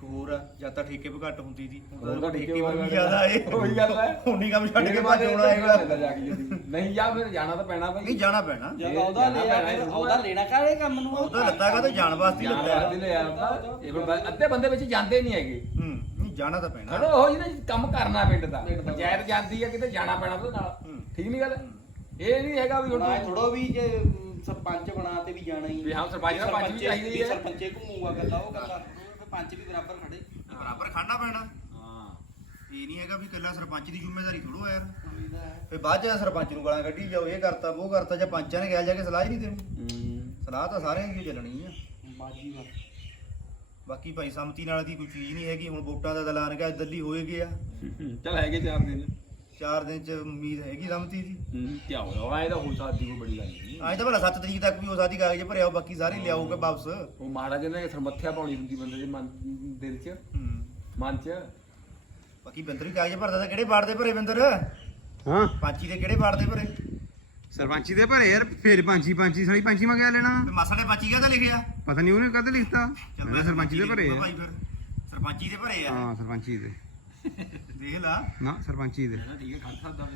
[SPEAKER 1] ਇੱਕ ਹੋਰ ਆ ਜਾਂ ਤਾਂ ਠੇਕੇ ਵੀ ਘੱਟ ਹੁੰਦੀ ਸੀ ਹੁਣ
[SPEAKER 2] ਤਾਂ ਠੇਕੇ
[SPEAKER 1] ਵੀ ਜ਼ਿਆਦਾ ਏ
[SPEAKER 2] ਉਹੀ ਗੱਲ ਹੈ।
[SPEAKER 1] ਹੁਣੀ ਕੰਮ ਛੱਡ ਕੇ ਭੱਜ ਆਉਣਾ ਹੈਗਾ।
[SPEAKER 2] ਜਾ ਕੇ ਜਦੀ ਨਹੀਂ ਜਾਂ ਫਿਰ ਜਾਣਾ ਤਾਂ ਪੈਣਾ
[SPEAKER 1] ਨਹੀਂ
[SPEAKER 2] ਬਾਈ
[SPEAKER 1] ਜਾਣਾ ਪੈਣਾ।
[SPEAKER 5] ਜਦ
[SPEAKER 2] ਇਹ
[SPEAKER 5] ਉਹਦਾ ਲਿਆ ਉਹਦਾ ਲੈਣਾ ਕਾਹਦੇ ਕੰਮ ਨੂੰ?
[SPEAKER 1] ਉਹ ਤਾਂ ਲੱਤਾ ਕਾ ਤੇ ਜਾਣ ਵਾਸਤੇ ਹੀ
[SPEAKER 2] ਜਾਣਾ
[SPEAKER 1] ਲੱਤਾ
[SPEAKER 2] ਵਾਸਤੇ ਲੈ ਆਉਂਦਾ ਇਹ ਅੱਧੇ ਬੰਦੇ ਵਿੱਚ ਜਾਂਦੇ ਨਹੀਂ ਹੈਗੇ।
[SPEAKER 1] ਹੂੰ ਨਹੀਂ ਜਾਣਾ ਤਾਂ ਪੈਣਾ।
[SPEAKER 2] ਹਲੋ ਉਹ ਜਿਹਨੇ ਕੰਮ ਕਰਨਾ ਪਿੰਡ ਦਾ। ਪੰਚਾਇਤ ਜਾਂਦੀ ਹੈ ਕਿਤੇ ਜਾਣਾ ਪੈਣਾ ਉਹਦੇ ਨਾਲ। ਠੀਕ ਨਹੀਂ ਗੱਲ? ਇਹ ਨਹੀਂ ਹੈਗਾ ਵੀ ਹੁਣ
[SPEAKER 5] ਥੋੜੋ ਵੀ ਜੇ ਸਰਪੰਚ ਬਣਾ ਤੇ ਵੀ ਜਾਣਾ ਹੀ।
[SPEAKER 2] ਵੀ ਹਾਂ, ਸਰਪੰਚ ਦਾ ਪੰਚ ਵੀ ਚਾਹੀਦੀ ਹੈ।
[SPEAKER 5] ਸਰਪੰਚੇ ਘੁੰਮੂਗਾ ਗੱਲਾਂ ਉਹ ਗੱਲਾਂ। ਫਿਰ ਪੰਚ ਵੀ ਬਰਾਬਰ ਖੜੇ।
[SPEAKER 1] ਬਰਾਬਰ ਖੜਨਾ ਪੈਣਾ।
[SPEAKER 2] ਹਾਂ।
[SPEAKER 1] ਇਹ ਨਹੀਂ ਹੈਗਾ ਵੀ ਇਕੱਲਾ ਸਰਪੰਚ ਦੀ ਜ਼ਿੰਮੇਵਾਰੀ ਥੋੜੋ ਯਾਰ। ਫੇ ਬਾਅਦ ਚ ਸਰਪੰਚ ਨੂੰ ਗਾਲਾਂ ਕੱਢੀ ਜਾਓ ਇਹ ਕਰਤਾ ਉਹ ਕਰਤਾ ਜਾਂ ਪੰਚਾਂ ਨੇ ਕਹਿ ਜਾ ਕੇ ਸਲਾਹ ਹੀ ਨਹੀਂ ਦੇਣੀ।
[SPEAKER 2] ਹੂੰ।
[SPEAKER 1] ਸਲਾਹ ਤਾਂ ਸਾਰਿਆਂ ਦੀ ਚੱਲਣੀ ਆ।
[SPEAKER 5] ਬਾਜੀ ਵਾ।
[SPEAKER 1] ਬਾਕੀ ਭਾਈ ਸੰਮਤੀ ਨਾਲ ਦੀ ਕੋਈ ਚੀਜ਼ ਨਹੀਂ ਹੈਗੀ ਹੁਣ ਵੋਟਾਂ ਦਾ ਐਲਾਨ ਗਿਆ ਦਿੱਲੀ ਹੋਏਗੇ ਆ।
[SPEAKER 2] ਚਲ ਹੈਗੇ ਚਾਰ ਦਿਨ।
[SPEAKER 1] ਚਾਰ ਦਿਨ ਚ ਉਮੀਦ ਹੈਗੀ ਸੰਮਤੀ ਦੀ।
[SPEAKER 2] ਹੂੰ ਕੀ ਹੋ ਰਿਹਾ ਆਏ ਤਾਂ ਹੋ ਸਕਦੀ ਕੋਈ ਬੜੀ ਗੱਲ ਨਹੀਂ।
[SPEAKER 1] ਅੱਜ ਤਾਂ ਭਲਾ 7 ਤਰੀਕ ਤੱਕ ਵੀ ਉਹ ਸਾਦੀ ਕਾਗਜ਼ ਭਰਿਆ ਉਹ ਬਾਕੀ ਸਾਰੇ ਲਿਆਓਗੇ ਵਾਪਸ।
[SPEAKER 2] ਉਹ ਮਾੜਾ ਜਿਹਾ ਸਰਮੱਥਿਆ ਪਾਉਣੀ ਹੁੰਦੀ ਬੰਦੇ ਦੇ ਮਨ ਦਿਲ 'ਚ।
[SPEAKER 1] ਹੂੰ।
[SPEAKER 2] ਮਨ 'ਚ।
[SPEAKER 1] ਬਾਕੀ ਬਿੰਦਰ ਵੀ ਕਾਗਜ਼ ਭਰਦਾ ਤਾਂ ਕਿਹੜੇ ਵਾਰਡ ਦੇ ਭਰੇ ਬਿੰਦਰ?
[SPEAKER 2] ਹਾਂ।
[SPEAKER 1] ਪੰਚੀ ਦੇ ਕਿਹੜੇ ਵਾਰਡ ਦੇ ਭਰੇ?
[SPEAKER 2] ਸਰਪੰਚੀ ਦੇ ਭਰੇ ਯਾਰ ਫੇਰ ਪੰਚੀ ਪੰਚੀ ਸਾਲੀ ਪੰਚੀ ਮੰਗਿਆ ਲੈਣਾ।
[SPEAKER 1] ਤੇ ਮਾਸੜੇ ਪੰਚੀ ਕਾਹਦਾ ਲਿਖਿਆ?
[SPEAKER 2] ਪਤਾ ਨਹੀਂ ਉਹਨੇ ਕਦੇ ਲਿਖਤਾ। ਮੈਂ ਸਰਪੰਚੀ ਦੇ ਭਰੇ ਆ।
[SPEAKER 1] ਭਾਈ ਫਿਰ। ਸਰਪੰਚੀ ਦੇ ਭਰੇ ਆ।
[SPEAKER 2] ਹਾਂ ਸਰਪੰਚੀ ਦੇ।
[SPEAKER 1] ਦੇਖ ਲਾ।
[SPEAKER 2] ਨਾ ਸਰਪੰਚੀ ਦੇ।
[SPEAKER 5] ਠੀਕ ਹੈ ਖੜ ਸਕਦਾ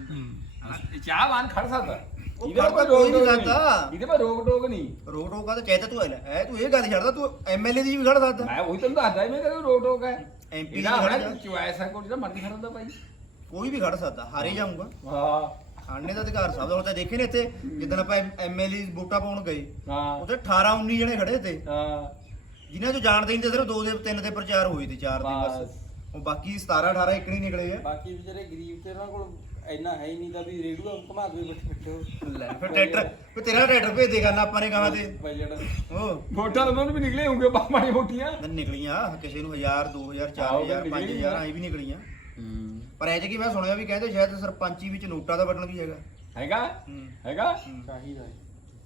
[SPEAKER 2] ਇਹ ਚਾਹਵਾਨ ਖੜ ਸਕਦਾ।
[SPEAKER 1] ਉਹ
[SPEAKER 2] ਇਹਦੇ
[SPEAKER 1] ਖੜ
[SPEAKER 2] ਪਰ
[SPEAKER 1] ਤਾਂ ਕੋਈ
[SPEAKER 2] ਰੋਕ
[SPEAKER 1] ਨਹੀਂ
[SPEAKER 2] ਟੋਕ
[SPEAKER 1] ਸਕਦਾ।
[SPEAKER 2] ਇਹਦੇ ਪਰ ਰੋਕ ਟੋਕ ਨਹੀਂ
[SPEAKER 1] ਰੋਕ ਟੋਕਾ ਤਾਂ ਚਾਹਤਾ ਤੂੰ ਐ ਤੂੰ ਇਹ ਗੱਲ ਛੱਡਦਾ ਤੂੰ ਐਮਐਲਏ ਦੀ ਵੀ ਖੜ ਸਕਦਾ।
[SPEAKER 2] ਮੈਂ ਉਹੀ ਤੈਨੂੰ ਦੱਸਦਾ ਮੈਂ ਕਹਿੰਦਾ ਰੋਕ ਟੋਕ ਹੈ
[SPEAKER 1] MP ਦੀ
[SPEAKER 2] ਇਹਦਾ
[SPEAKER 1] ਖੜ
[SPEAKER 2] ਹੋਣਾ
[SPEAKER 1] ਜਾ।
[SPEAKER 2] ਚੁਆਇਸ ਹੈ ਕੋਈ ਜਿਹੜਾ ਮਰਜ਼ੀ ਖੜਦਾ ਭਾਈ।
[SPEAKER 1] ਕੋਈ ਵੀ ਖੜ ਸਕਦਾ ਹਾਰੇ ਜਾਊਗਾ।
[SPEAKER 2] ਹਾਂ।
[SPEAKER 1] ਖਾਣੇ ਦਾ ਅਧਿਕਾਰ ਸਭ ਦਾ ਹੁਣ ਤਾਂ ਦੇਖੇ ਨੇ ਇੱਥੇ ਜਿੱਦਣ ਆਪਾਂ ਐਮਐਲਏ ਵੋਟਾਂ ਪਾਉਣ ਗਏ।
[SPEAKER 2] ਹਾਂ।
[SPEAKER 1] ਉੱਥੇ 18 19 ਜਣੇ ਖੜੇ ਤੇ
[SPEAKER 2] ਹਾਂ।
[SPEAKER 1] ਜਿਨ੍ਹਾਂ ਚੋਂ ਜਾਣਦੇ ਨਹੀਂ ਤੇ ਸਿਰਫ ਦੋ ਦੇ ਤਿੰਨ ਦੇ ਪ੍ਰਚਾਰ ਹੋਏ ਤੇ ਚਾਰ ਦੇ ਬਸ। ਉਹ ਬਾਕੀ 17 18 ਇੱਕ ਨਹੀਂ ਨਿਕਲੇ ਆ।
[SPEAKER 5] ਬਾਕੀ ਵਿਚਾਰੇ ਗਰੀਬ ਤੇ ਉਹਨਾਂ ਕੋਲ ਇੰਨਾ ਹੈ ਹੀ ਨਹੀਂ ਤਾਂ ਵੀ ਰੇਡੂਆ ਘੁਮਾ ਦੇ ਬੈਠੇ ਬੈਠੇ
[SPEAKER 1] ਲੈ ਫਿਰ ਟਰੈਕਟਰ ਫਿਰ ਤੇਰਾ ਟਰੈਕਟਰ ਭੇਜ ਦੇਗਾ ਨਾ ਆਪਾਂ ਨੇ ਕਹਾ ਤੇ।
[SPEAKER 5] ਬਜਟ
[SPEAKER 1] ਉਹ।
[SPEAKER 2] ਵੋਟਾਂ ਉਹਨਾਂ ਨੂੰ ਵੀ ਨਿਕਲੇ ਹੋਣਗੇ ਬਾਹਮਾਂ ਵੋਟੀਆਂ।
[SPEAKER 1] ਨਾ ਨਿਕਲੀਆਂ ਕਿਸੇ ਨੂੰ 1000 2000
[SPEAKER 2] ਆਹੋ,
[SPEAKER 1] 4000
[SPEAKER 2] ਨਿਕਲੀ
[SPEAKER 1] 5000 ਐ ਵੀ ਨਿਕਲੀਆਂ।
[SPEAKER 2] ਹੂੰ।
[SPEAKER 1] ਪਰ ਐ ਜੇ ਕਿ ਮੈਂ ਸੁਣਿਆ ਵੀ ਕਹਿੰਦੇ ਸ਼ਾਇਦ ਸਰਪੰਚੀ ਵਿੱਚ ਨੋਟਾਂ ਦਾ ਬਟਨ ਵੀ ਹੈਗਾ।
[SPEAKER 2] ਹੈਗਾ? ਹੈਗਾ?
[SPEAKER 5] ਚਾਹੀਦਾ ਹੈ।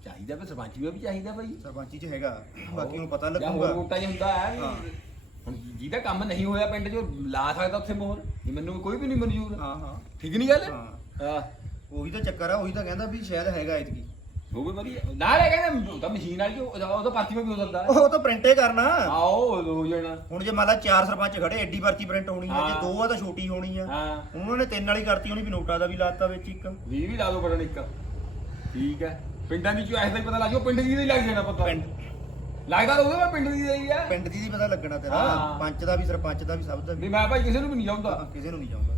[SPEAKER 2] ਚਾਹੀਦਾ। ਵੀ ਸਰਪੰਚ ਵੀ ਚਾਹੀਦਾ ਭਾਈ
[SPEAKER 1] ਸਰਪੰਚੀ 'ਚ ਹੈਗਾ। ਬਾਕੀ ਨੂੰ ਪਤਾ
[SPEAKER 2] ਜਾਂ ਹੋਰ
[SPEAKER 1] ਲੱਗੂਗਾ।
[SPEAKER 2] ਹੁੰਦਾ ਹੈ। ਵੀ
[SPEAKER 1] ਹਾਂ।
[SPEAKER 2] ਹੁਣ ਜਿਹਦਾ ਕੰਮ ਨਹੀਂ ਹੋਇਆ ਪਿੰਡ 'ਚ ਉਹ ਲਾ ਸਕਦਾ ਉੱਥੇ ਮੋਹਰ ਵੀ ਮੈਨੂੰ ਕੋਈ ਵੀ ਨਹੀਂ ਮਨਜ਼ੂਰ।
[SPEAKER 1] ਹਾਂ ਹਾਂ।
[SPEAKER 2] ਠੀਕ ਨਹੀਂ ਗੱਲ?
[SPEAKER 1] ਹਾਂ।
[SPEAKER 2] ਹਾਂ।
[SPEAKER 1] ਉਹੀ ਤਾਂ ਚੱਕਰ ਆ ਉਹੀ ਤਾਂ ਕਹਿੰਦਾ ਵੀ ਸ਼ਾਇਦ ਹੈਗਾ ਇਤਕੀ
[SPEAKER 2] ਉਹ ਵੀ ਵਧੀਆ। ਨਾਲ ਇਹ ਕਹਿੰਦੇ ਉਹ ਤਾਂ ਮਸ਼ੀਨ ਵਾਲੀ ਉਹ ਉਹ ਤਾਂ ਪਾਰਟੀ ਵੀ ਹੈ
[SPEAKER 1] ਉਹ ਤਾਂ ਪ੍ਰਿੰਟੇ ਕਰਨਾ।
[SPEAKER 2] ਆਓ ਹੋ ਜਾਣਾ।
[SPEAKER 1] ਹੁਣ ਜੇ ਮੰਨ ਲਾ ਚਾਰ ਸਰਪੰਚ ਖੜੇ ਐਡੀ ਪਰਚੀ ਪ੍ਰਿੰਟ ਹੋਣੀ ਆ ਜੇ
[SPEAKER 2] ਹਾਂ।
[SPEAKER 1] ਦੋ ਆ ਤਾਂ ਛੋਟੀ ਹੋਣੀ ਆ।
[SPEAKER 2] ਹਾਂ।
[SPEAKER 1] ਉਹਨਾਂ ਨੇ ਤਿੰਨ ਵਾਲੀ ਕਰਤੀ ਹੋਣੀ ਵੀ ਨੋਟਾਂ ਦਾ ਵੀ ਲਾਤਾ ਵਿੱਚ ਇੱਕ।
[SPEAKER 2] ਵੀ ਵੀ ਲਾ ਦੋ ਬਟਨ ਇੱਕ। ਠੀਕ ਹੈ। ਪਿੰਡਾਂ ਦੀ ਚੋਇਸ ਦਾ ਹੀ ਪਤਾ ਲੱਗ ਜਾਓ ਪਿੰਡ ਦੀ ਦਾ ਹੀ ਲੱਗ ਜਾਣਾ ਪਤਾ।
[SPEAKER 1] ਪਿੰਡ
[SPEAKER 2] ਲੱਗਦਾ ਤਾਂ ਉਹਦੇ ਮੈਂ ਪਿੰਡ ਦੀ ਹੀ ਆ।
[SPEAKER 1] ਪਿੰਡ ਦੀ ਦੀ ਪਤਾ ਲੱਗਣਾ ਤੇਰਾ।
[SPEAKER 2] ਹਾਂ।
[SPEAKER 1] ਪੰਚ ਦਾ ਵੀ ਸਰਪੰਚ ਦਾ ਵੀ ਸਭ ਦਾ
[SPEAKER 2] ਵੀ।
[SPEAKER 1] ਵੀ
[SPEAKER 2] ਮੈਂ ਭਾਈ ਕਿਸੇ ਨੂੰ ਵੀ ਨਹੀਂ ਚਾਹੁੰਦਾ
[SPEAKER 1] ਕਿਸੇ ਨੂੰ ਨਹੀਂ ਚਾਹੁੰਦਾ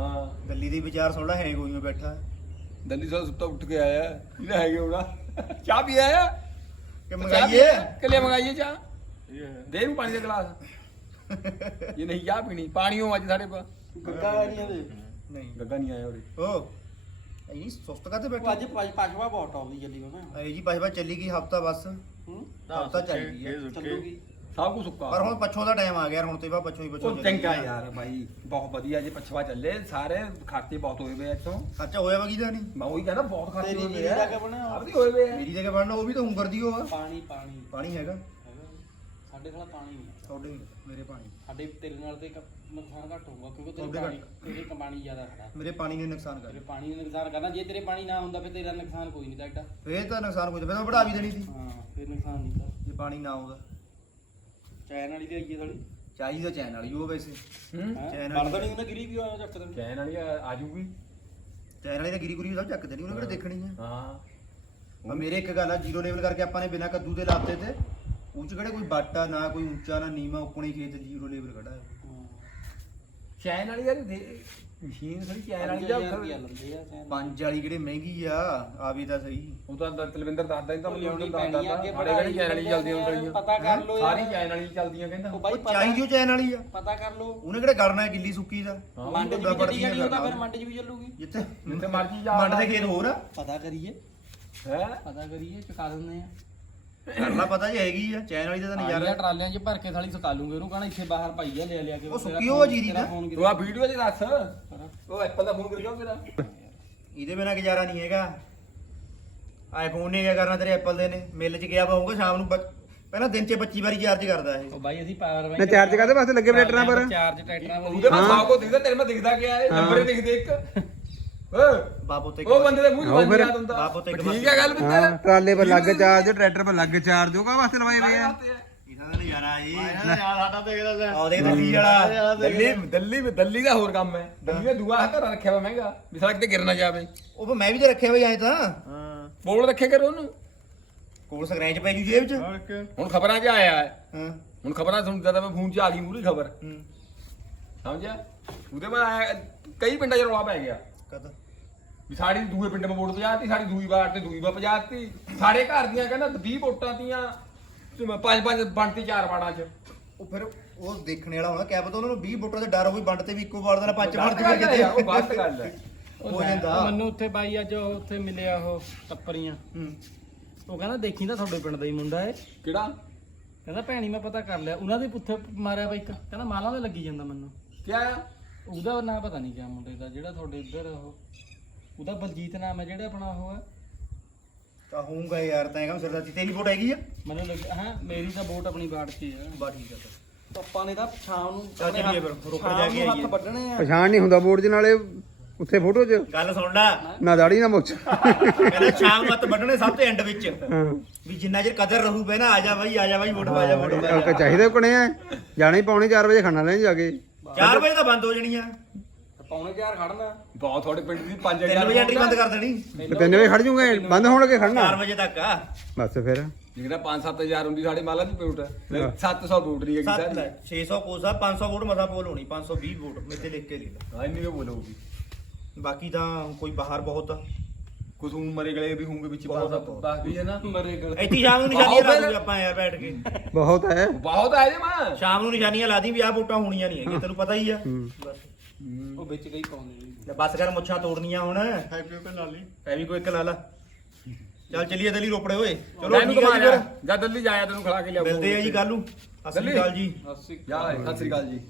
[SPEAKER 2] ਹਾਂ।
[SPEAKER 1] ਗੱਲੀ ਦੇ ਵਿਚਾਰ ਸੁਣ ਲੈ ਹੈਂਗ ਹੋਈ ਮੈਂ ਬੈਠਾ।
[SPEAKER 2] ਦਿੱਲੀ ਤੋਂ ਸੁੱਤਾ ਉੱਠ ਕੇ ਆਇਆ ਇਹਦਾ ਹੈਗੇ ਹੋਣਾ ਚਾਹ ਪੀ ਆਇਆ?
[SPEAKER 1] ਕਿ ਮੰਗਾਈਏ?
[SPEAKER 2] ਕੱਲੇ ਮੰਗਾਈਏ ਚਾਹ? ਦੇ ਨੂੰ ਪਾਣੀ ਦਾ ਗਲਾਸ। ਇਹ ਨਹੀਂ ਚਾਹ ਪੀਣੀ ਪਾਣੀ ਹੋ ਅੱਜ ਸਾਡੇ ਪਾ
[SPEAKER 5] ਗੱਗਾ ਨਹੀਂ ਇਹਦੇ
[SPEAKER 1] ਨਹੀਂ।
[SPEAKER 2] ਗੱਗਾ ਨਹੀਂ ਆਇਆ ਉਰੇ।
[SPEAKER 1] ਓ ਐਨੀ ਸੁਸਤ ਕਾਤੇ
[SPEAKER 5] ਉਹ
[SPEAKER 1] ਬੈਠਾ
[SPEAKER 5] ਅੱਜ ਪੰਜ ਪਾਸ਼ਵਾ ਬਹੁਤ ਟੌਪ ਦੀ ਚੱਲੀ ਹੋਣਾ।
[SPEAKER 1] ਐ ਜੀ ਭਾਈ ਭਾਈ ਚੱਲੀ ਗਈ ਹਫਤਾ ਬਸ।
[SPEAKER 5] ਹੂੰ?
[SPEAKER 1] ਹਫਤਾ ਚੱਲ ਗਈ ਆ।
[SPEAKER 5] ਚੱਲੂਗੀ।
[SPEAKER 2] ਸਭ ਕੁਝ ਸੁੱਕਾ।
[SPEAKER 1] ਪਰ ਹੁਣ ਪੱਛੋਂ ਦਾ ਟਾਈਮ ਆ ਗਿਆ ਹੁਣ ਤੇ ਬਾ ਪੱਛੋਂ ਹੀ ਪੱਛੋਂ
[SPEAKER 2] ਉਹ ਚੰਗਾ ਯਾਰ ਭਾਈ ਬਹੁਤ ਵਧੀਆ ਜੇ ਪਛਵਾ ਚੱਲੇ ਸਾਰੇ ਖਾਤੇ ਬਹੁਤ ਹੋਏ ਵੇ ਇੱਥੋਂ।
[SPEAKER 1] ਖਰਚਾ ਹੋਇਆ ਵਗੀ ਦਾ ਨਹੀਂ?
[SPEAKER 2] ਮੈਂ ਉਹੀ ਕਹਿੰਦਾ ਬਹੁਤ ਖਾਤੇ ਹੋਏ ਵੇ ਆ।
[SPEAKER 5] ਕਿਆ ਬਣਿਆ?
[SPEAKER 2] ਆਪ ਦੀ ਹੋਏ ਵੇ ਆ।
[SPEAKER 1] ਮੇਰੀ ਜਗ੍ਹਾ ਬਣਨਾ ਉਹ ਵੀ ਤਾਂ ਉਂਗਰ ਦੀ ਉਹ ਆ।
[SPEAKER 5] ਪਾਣੀ ਪਾਣੀ।
[SPEAKER 1] ਪਾਣੀ ਹੈਗਾ।
[SPEAKER 5] ਸਾਡੇ ਕੋਲ ਪਾਣੀ ਨਹੀਂ
[SPEAKER 1] ਤੁਹਾਡੇ ਮੇਰੇ ਪਾਣੀ।
[SPEAKER 5] ਸਾਡੇ ਤੇਰੇ ਨਾਲ ਤੇ ਕ- ਨੁਕਸਾਨ ਘੱਟ ਹੋਊਗਾ ਕਿਉਂਕਿ ਤੇਰੇ
[SPEAKER 1] ਤੁਹਾਡੇ
[SPEAKER 5] ਪਾਣੀ। ਤੇਰੇ ਪਾਣੀ ਜ਼ਿਆਦਾ ਖੜਾ
[SPEAKER 1] ਮੇਰੇ ਪਾਣੀ ਨੇ ਨੁਕਸਾਨ
[SPEAKER 5] ਤੇਰੇ
[SPEAKER 1] ਕਰਿਆ
[SPEAKER 5] ਪਾਣੀ ਨੇ ਨੁਕਸਾਨ ਕਰਨਾ ਜੇ ਤੇਰੇ ਪਾਣੀ ਨਾ ਹੁੰਦਾ ਫਿਰ ਤੇਰਾ ਨੁਕਸਾਨ ਕੋਈ ਨਹੀਂ ਤਾਂ ਐਡਾ।
[SPEAKER 1] ਫੇਰ ਤਾਂ ਨੁਕਸਾਨ ਕੋਈ ਤਾਂ ਮੈਂ ਵੜਾ ਵੀ ਦੇਣੀ ਸੀ।
[SPEAKER 5] ਹਾਂ ਫਿਰ ਨੁਕਸਾਨ ਨਹੀਂ ਤਾਂ।
[SPEAKER 1] ਜੇ ਪਾਣੀ ਨਾ ਆਉਂਦਾ
[SPEAKER 5] ਚੈਨ ਵਾਲੀ ਤੇ ਆਈਏ ਥੋੜੀ
[SPEAKER 1] ਚਾਹੀਦਾ ਚੈਨ ਵਾਲੀ ਉਹ ਵੈਸੇ।
[SPEAKER 2] ਹੂੰ?
[SPEAKER 1] ਚੈਨ
[SPEAKER 5] ਬਣਦਾ ਨਹੀਂ ਉਹਨਾਂ ਗਿਰੀ ਵੀ ਆ ਚੱਕ ਦੇ
[SPEAKER 2] ਚੈਨ ਵਾਲੀ ਆ ਆ ਜੂਗੀ।
[SPEAKER 1] ਚੈਨ ਵਾਲੀ ਤਾਂ ਗਿਰੀ ਗੁਰੀ ਸਭ ਚੱਕਦੇ ਨਹੀਂ ਉਹਨੇ ਕਿਹੜੇ ਦੇਖਣੀ ਆ?
[SPEAKER 2] ਹਾਂ।
[SPEAKER 1] ਪਰ ਮੇਰੇ ਇੱਕ ਗੱਲ ਆ ਜ਼ੀਰੋ ਲੈਵਲ ਕਰਕੇ ਆਪਾਂ ਨੇ ਬਿਨਾ ਕੱਦੂ ਦੇ ਲਾਤੇ ਤੇ ਉਹ ਚ ਕਿਹੜੇ ਕੋਈ ਬਾਟਾ ਨਾ ਕੋਈ ਉੱਚਾ ਨਾ ਨੀਵਾ ਉਪਣੀ ਖੇਤ ਜ਼ੀਰੋ ਲੈਵਲ ਖੜਾ ਹੈ।
[SPEAKER 2] ਚੈਨ ਵਾਲੀ ਯਾਰ ਦੇ- ਮਸ਼ੀਨ ਥੋੜੀ ਚੈਨ ਵਾਲੀ
[SPEAKER 5] ਜਾਂ
[SPEAKER 2] ਦਾ
[SPEAKER 5] ਲੰਦੇ ਆ ਚੈਨ।
[SPEAKER 1] ਪੰਜ ਵਾਲੀ ਕਿਹੜੇ ਮਹਿੰਗੀ ਆ? ਆ ਵੀ ਤਾਂ ਸਹੀ।
[SPEAKER 2] ਉਹ ਤਾਂ ਦ- ਤਲਵਿੰਦਰ ਦੱਸਦਾ ਹੀ ਤਾਂ ਮੈਨੂੰ
[SPEAKER 5] ਲਿਆਉਣੀ
[SPEAKER 2] ਦੱਸਦਾ
[SPEAKER 5] ਅੱਗੇ
[SPEAKER 2] ਸਾਡੇ ਕਿਹੜੀ ਚੈਨ ਵਾਲੀ ਚੱਲਦੀਆਂ ਹੁੰਦੀਆਂ
[SPEAKER 5] ਪਤਾ ਕਰ ਲੋ
[SPEAKER 2] ਸਾਰੀ ਚੈਨ ਵਾਲੀ ਚੱਲਦੀਆਂ ਕਹਿੰਦਾ।
[SPEAKER 5] ਉਹ ਬਾਈ
[SPEAKER 1] ਉਹ
[SPEAKER 5] ਪਤਾ
[SPEAKER 1] ਚੈਨ ਵਾਲੀ ਆ।
[SPEAKER 5] ਪਤਾ ਕਰ ਲੋ
[SPEAKER 1] ਉਹਨੇ ਕਿਹੜੇ ਕਰਨਾ ਹੈ ਗਿੱਲੀ ਸੁੱਕੀ ਦਾ?
[SPEAKER 2] ਹਾਂ,
[SPEAKER 5] ਮੰਡ ਚ ਵੀ ਚੱਲੀ
[SPEAKER 1] ਬੜਦੀਆਂ
[SPEAKER 5] ਜਾਣੀ ਉਹ ਤਾਂ
[SPEAKER 1] ਕਰਨਾ।
[SPEAKER 5] ਫਿਰ ਮੰਡ ਚ ਵੀ ਚੱਲੂਗੀ।
[SPEAKER 1] ਜਿੱਥੇ
[SPEAKER 2] ਜਿੱਥੇ ਮਰਜ਼ੀ ਜਾ
[SPEAKER 1] ਮੰਡ ਦੇ ਖੇਤ ਹੋਰ ਆ।
[SPEAKER 5] ਪਤਾ ਕਰੀਏ।
[SPEAKER 2] ਹੈ?
[SPEAKER 5] ਪਤਾ ਕਰੀਏ ਚੁਕਾ ਦਿੰਦੇ ਆ।
[SPEAKER 1] ਕਰਨਾ ਪਤਾ ਜੇ ਹੈਗੀ ਆ ਚੈਨ ਵਾਲੀ ਦਾ ਤਾਂ ਨਜ਼ਾਰਾ
[SPEAKER 5] ਟਰਾਲਿਆਂ 'ਚ ਭਰ ਕੇ ਥਾਲੀ ਸੁਕਾ ਲੂੰਗੇ ਉਹਨੂੰ ਕਹਣਾ ਇੱਥੇ ਬਾਹਰ ਪਾਈ ਆ ਲਿਆ ਲਿਆ ਕੇ
[SPEAKER 1] ਉਹ ਸੁੱਕੀ ਉਹ ਜੀਰੀ।
[SPEAKER 5] ਫੋਨ
[SPEAKER 2] ਤੂੰ ਆ ਵੀਡੀਓ 'ਚ ਦੱਸ? ਉਹ ਐਪਲ ਦਾ ਫੋਨ ਕਰ ਕਿਉਂ ਤੇਰਾ
[SPEAKER 1] ਇਹਦੇ ਬਿਨਾ ਗੁਜ਼ਾਰਾ ਨਹੀਂ ਹੈਗਾ। ਆਈਫੋਨ ਨੇ ਕਿਆ ਕਰਨਾ ਤੇਰੇ ਐਪਲ ਦੇ ਨੇ? ਮਿਲ ਚ ਗਿਆ ਪਾਉਂਗਾ ਸ਼ਾਮ ਨੂੰ ਬ- ਪਹਿਲਾਂ ਦਿਨ ਚ 25 ਵਾਰੀ ਚਾਰਜ ਕਰਦਾ ਇਹ।
[SPEAKER 5] ਉਹ ਬਾਈ ਅਸੀਂ ਪਾਵਰ ਬੈਂਕ
[SPEAKER 6] ਨਾ ਚਾਰਜ ਕਾਹਦੇ ਵਾਸਤੇ ਲੱਗੇ ਟਰੈਕਟਰਾਂ ਪਰ।
[SPEAKER 5] ਚਾਰਜ ਟਰੈਕਟਰਾਂ ਪਰ
[SPEAKER 2] ਉਹਦੇ ਮੈਂ ਸੌ ਕੋ ਦਿਖਦਾ ਤੇਰੇ ਮੈਂ ਦਿਖਦਾ ਕਿਆ ਹੈ। ਨੰਬਰ ਹੀ ਦਿਖਦੇ ਇੱਕ। ਓਏ।
[SPEAKER 1] ਬਾਪੂ ਤੇ
[SPEAKER 2] ਉਹ ਬੰਦੇ ਦੇ ਮੂੰਹ
[SPEAKER 6] ਆਹੋ
[SPEAKER 2] ਬੰਦ
[SPEAKER 6] ਫਿਰ।
[SPEAKER 2] ਯਾਦ ਹੁੰਦਾ
[SPEAKER 1] ਬਾਪੋ ਤੇ ਇੱਕ
[SPEAKER 2] ਠੀਕ ਹੈ ਗੱਲ
[SPEAKER 6] ਹਾਂ
[SPEAKER 2] ਬਿੱਤਰ
[SPEAKER 6] ਟਰਾਲੇ ਪਰ ਲੱਗ ਚਾਰਜ ਟਰੈਕਟਰ ਪਰ ਲੱਗ ਚਾਰਜ। ਉਹ ਕਾ ਵਾਸਤੇ ਲਵਾਏ ਹੋਏ ਆ।
[SPEAKER 1] ਇਹਦਾ ਤਾਂ ਨਜ਼ਾਰਾ ਜੀ। ਸਾਡਾ ਤੇ ਇਹਦਾ ਆਉਦੇ ਦਿੱਲੀ ਵਾਲਾ
[SPEAKER 2] ਦਿੱਲੀ ਦਿੱਲੀ ਦਿੱਲੀ ਦਾ ਹੋਰ ਕੰਮ ਹੈ। ਦਿੱਲੀ ਦਾ ਦੂਆ ਘਰ ਰੱਖਿਆ ਵਾ ਮਹਿੰਗਾ। ਵੀ ਸੜਕ ਤੇ ਗਿਰ ਨਾ ਜਾਵੇ।
[SPEAKER 1] ਉਹ ਮੈਂ ਵੀ ਤੇ ਰੱਖਿਆ ਬਈ ਐ ਤਾਂ।
[SPEAKER 2] ਬੋਲ ਰੱਖਿਆ ਕਰ ਉਹਨੂੰ।
[SPEAKER 1] ਕੋਲ ਸਕਰੈਚ ਪੈ ਜੂ ਜੇਬ ਚ।
[SPEAKER 2] ਹੁਣ ਖਬਰਾਂ 'ਚ ਆਇਆ ਹੈ। ਹੁਣ ਖਬਰਾਂ ਸੁਣਦਾ ਤਾਂ ਮੈਂ ਫੋਨ 'ਚ ਆ ਗਈ ਮੂਰੀ ਖਬਰ।
[SPEAKER 1] ਹੂੰ।
[SPEAKER 2] ਸਮਝਿਆ? ਉਹਦੇ ਮੈਂ ਆਇਆ- ਕਈ ਪਿੰਡਾਂ 'ਚ ਰੌਲਾ ਪੈ ਗਿਆ।
[SPEAKER 1] ਕਦ?
[SPEAKER 2] ਵੀ ਸਾਡੀ ਦੂਏ ਪਿੰਡ ਮੇ ਵੋਟ ਪਜਾਤੀ ਸਾਡੀ ਦੂਈ ਵਾਰ ਤੇ ਦੂਈ ਵਾਰ ਪਜਾਤੀ ਸਾਡੇ ਘਰ ਦੀਆਂ ਕਹਿੰਦਾ 20 ਵੋਟਾਂ ਤੀਆਂ ਤੇ ਮੈਂ ਪੰਜ ਪੰਜ ਬਣਤੀ ਚਾਰ ਵਾੜਾਂ 'ਚ।
[SPEAKER 1] ਉਹ ਫਿਰ ਉਹ ਦੇਖਣੇ ਵਾਲਾ ਹੋਣਾ ਕਿਆ ਪਤਾ ਉਹਨਾਂ ਨੂੰ 20 ਵੋਟਾਂ ਦਾ ਡਰ ਹੋਵੇ ਵੰਡ ਤੇ ਵੀ ਇੱਕੋ ਵਾਰ ਦਾ ਪੰਜ
[SPEAKER 2] ਗੱਲ ਹੈ ਯਾਰ, ਉਹ ਗਲਤ ਗੱਲ ਹੈ।
[SPEAKER 1] ਹੋ ਜਾਂਦਾ।
[SPEAKER 5] ਮੈਨੂੰ ਉੱਥੇ ਬਾਈ ਅੱਜ ਉਹ ਉੱਥੇ ਮਿਲਿਆ ਉਹ ਟੱਪਰੀਆਂ।
[SPEAKER 1] ਹੂੰ।
[SPEAKER 5] ਉਹ ਕਹਿੰਦਾ ਦੇਖੀ ਤਾਂ ਤੁਹਾਡੇ ਪਿੰਡ ਦਾ ਹੀ ਮੁੰਡਾ ਏ
[SPEAKER 2] ਕਿਹੜਾ?
[SPEAKER 5] ਕਹਿੰਦਾ ਭੈਣੀ ਮੈਂ ਪਤਾ ਕਰ ਲਿਆ ਉਹਨਾਂ ਦੇ ਪੁੱਥੇ ਮਾਰਿਆ ਬਾਈ ਇੱਕ। ਕਹਿੰਦਾ ਮਾਲਾ ਦੇ ਲੱਗੀ ਜਾਂਦਾ ਮੈਨੂੰ।
[SPEAKER 2] ਕਿਆ ਆ?
[SPEAKER 5] ਉਹਦਾ ਨਾਂ ਪਤਾ ਨਹੀਂ ਕਿਆ ਮੁੰਡੇ ਦਾ ਜਿਹੜਾ ਤੁਹਾਡੇ ਇੱਧਰ ਉਹ ਉਹਦਾ ਬਲਜੀਤ ਨਾਮ ਹੈ ਜਿਹੜਾ ਆਪਣਾ ਉਹ ਹੈ।
[SPEAKER 1] ਤਾਂ ਹੋਊਗਾ ਯਾਰ ਤਾਂ ਹੈਗਾ ਸਰਦਾਰ ਤੇਰੀ ਵੋਟ ਹੈਗੀ ਆ?
[SPEAKER 5] ਮੈਨੂੰ ਲੱਗ ਹਾਂ ਮੇਰੀ ਤਾਂ ਵੋਟ ਆਪਣੀ ਬਾੜ 'ਚ ਹੀ ਆ।
[SPEAKER 1] ਬਾ ਠੀਕ ਆ ਫਿਰ।
[SPEAKER 5] ਪਾਪਾ ਨੇ ਤਾਂ ਸ਼ਾਮ ਨੂੰ
[SPEAKER 1] ਚੱਲ ਚੱਲੀਏ ਫਿਰ, ਰੋਪੜ ਜਾ ਕੇ
[SPEAKER 5] ਨੂੰ
[SPEAKER 1] ਆਈਏ।
[SPEAKER 5] ਹੱਥ ਵੱਢਣੇ ਆ।
[SPEAKER 6] ਪਛਾਣ ਨਹੀਂ ਹੁੰਦਾ ਬੋਰਡ 'ਚ ਨਾਲੇ ਉੱਥੇ ਫੋਟੋ 'ਚ।
[SPEAKER 1] ਗੱਲ ਸੁਣ ਲੈ।
[SPEAKER 6] ਨਾ ਦਾੜੀ ਨਾ ਮੁੱਛ।
[SPEAKER 1] ਕਹਿੰਦਾ ਸ਼ਾਮ ਨੂੰ ਹੱਥ ਵੱਢਣੇ ਸਭ ਤੋਂ ਐਂਡ ਵਿੱਚ।
[SPEAKER 6] ਹਾਂ।
[SPEAKER 1] ਵੀ ਜਿੰਨਾ ਚਿਰ ਕਦਰ ਰਹੂ ਪੈ ਨਾ ਆ ਜਾ ਬਾਈ ਆ ਜਾ ਬਾਈ ਵੋਟ ਪਾ ਜਾ ਵੋਟ ਪਾ ਜਾ।
[SPEAKER 6] ਚਾਹੀਦੇ ਕੋਨੇ ਆ। ਜਾਣਾ ਹੀ ਪੌਣੇ 4 ਵਜੇ ਖਾਣਾ ਲੈਣ ਜਾ ਕੇ।
[SPEAKER 1] 4 ਵਜੇ ਤਾਂ ਬੰਦ ਹੋ ਜਾਣੀਆਂ
[SPEAKER 5] ਪੌਣੇ ਚਾਰ ਖੜਨਾ।
[SPEAKER 2] ਬਹੁਤ ਤੁਹਾਡੇ ਪਿੰਡ ਦੀ 5000
[SPEAKER 1] 3 ਵਜੇ ਐਂਟਰੀ ਬੰਦ ਕਰ ਦੇਣੀ।
[SPEAKER 6] ਤੇ ਤਿੰਨ ਵਜੇ ਖੜ ਜੂਗੇ ਬੰਦ ਹੋਣ
[SPEAKER 1] 4
[SPEAKER 6] ਖੜਨਾ।
[SPEAKER 1] ਵਜੇ ਤੱਕ ਆ।
[SPEAKER 6] ਬਸ ਫਿਰ।
[SPEAKER 2] ਜਿਹੜਾ 5-7000 ਹੁੰਦੀ ਸਾਡੇ ਮਾਲਾ ਦੀ ਵੋਟ 700 ਵੋਟ ਨਹੀਂ ਹੈਗੀ
[SPEAKER 1] 7
[SPEAKER 2] ਸਾਡੀ
[SPEAKER 1] ਲੈ 600 ਕੋਸਾ 500 ਵੋਟ ਮਸਾ ਪੋਲ ਹੋਣੀ 520 ਵੋਟ ਮੇਤੇ ਲਿਖ ਕੇ ਲੈ ਲੈ
[SPEAKER 2] ਹਾਂ ਇੰਨੀ ਕੁ ਬੋਲੂਗੀ।
[SPEAKER 1] ਬਾਕੀ ਤਾਂ ਕੋਈ ਬਾਹਰ ਬਹੁਤ ਆ।
[SPEAKER 2] ਕੁਝ ਮਰੇ ਗਲੇ ਵੀ ਹੋਣਗੇ ਵਿੱਚ ਬਹੁਤ ਬਾਕੀ ਹੈ ਨਾ।
[SPEAKER 5] ਮਰੇ ਗਲ।
[SPEAKER 1] ਇੱਥੇ ਸ਼ਾਮ ਨੂੰ ਨਿਸ਼ਾਨੀਆਂ ਲਾ ਦੂਗੇ ਆਪਾਂ ਯਾਰ ਬੈਠ ਕੇ।
[SPEAKER 6] ਬਹੁਤ ਹੈ।
[SPEAKER 2] ਬਹੁਤ ਆਏ ਜੇ ਮਾਂ।
[SPEAKER 1] ਸ਼ਾਮ ਨੂੰ ਨਿਸ਼ਾਨੀਆਂ ਲਾ ਦੀ ਵੀ ਆਹ ਵੋਟਾਂ ਹੋਣੀਆਂ ਨਹੀਂ ਹੈਗੀਆਂ ਤੈਨੂੰ ਪਤਾ ਹੀ ਆ।
[SPEAKER 6] ਹੂੰ।
[SPEAKER 1] ਬਸ।
[SPEAKER 5] ਉਹ ਵਿੱਚ ਗਈ ਪਾਉਂਦੇ ਨੇ।
[SPEAKER 1] ਲੈ ਬਸ ਕਰ ਮੁੱਛਾਂ ਤੋੜਨੀਆਂ ਹੁਣ। ਹੈਪੀ ਕੋ ਲਾ ਲਈ ਹੈਪੀ ਕੋ ਇੱਕ ਲਾ ਲਾ ਚੱਲ ਚੱਲੀਏ ਦਿੱਲੀ ਰੋਪੜੇ ਓਏ। ਚਲੋ
[SPEAKER 2] ਇਹਨੂੰ
[SPEAKER 1] ਠੀਕ ਹੈ ਜੀ ਫਿਰ।
[SPEAKER 2] ਜਦ ਦਿੱਲੀ ਜਾਇਆ ਤੈਨੂੰ ਖਿਲਾ ਕੇ ਲਿਆਉਂਗਾ
[SPEAKER 1] ਮਿਲਦੇ ਆ ਜੀ ਕੱਲ ਨੂੰ। ਸਤਿ ਸ਼੍ਰੀ ਅਕਾਲ ਜੀ।
[SPEAKER 5] ਅਸੀਂ
[SPEAKER 2] ਜਾ ਸਤਿ ਸ੍ਰੀ ਅਕਾਲ ਜੀ।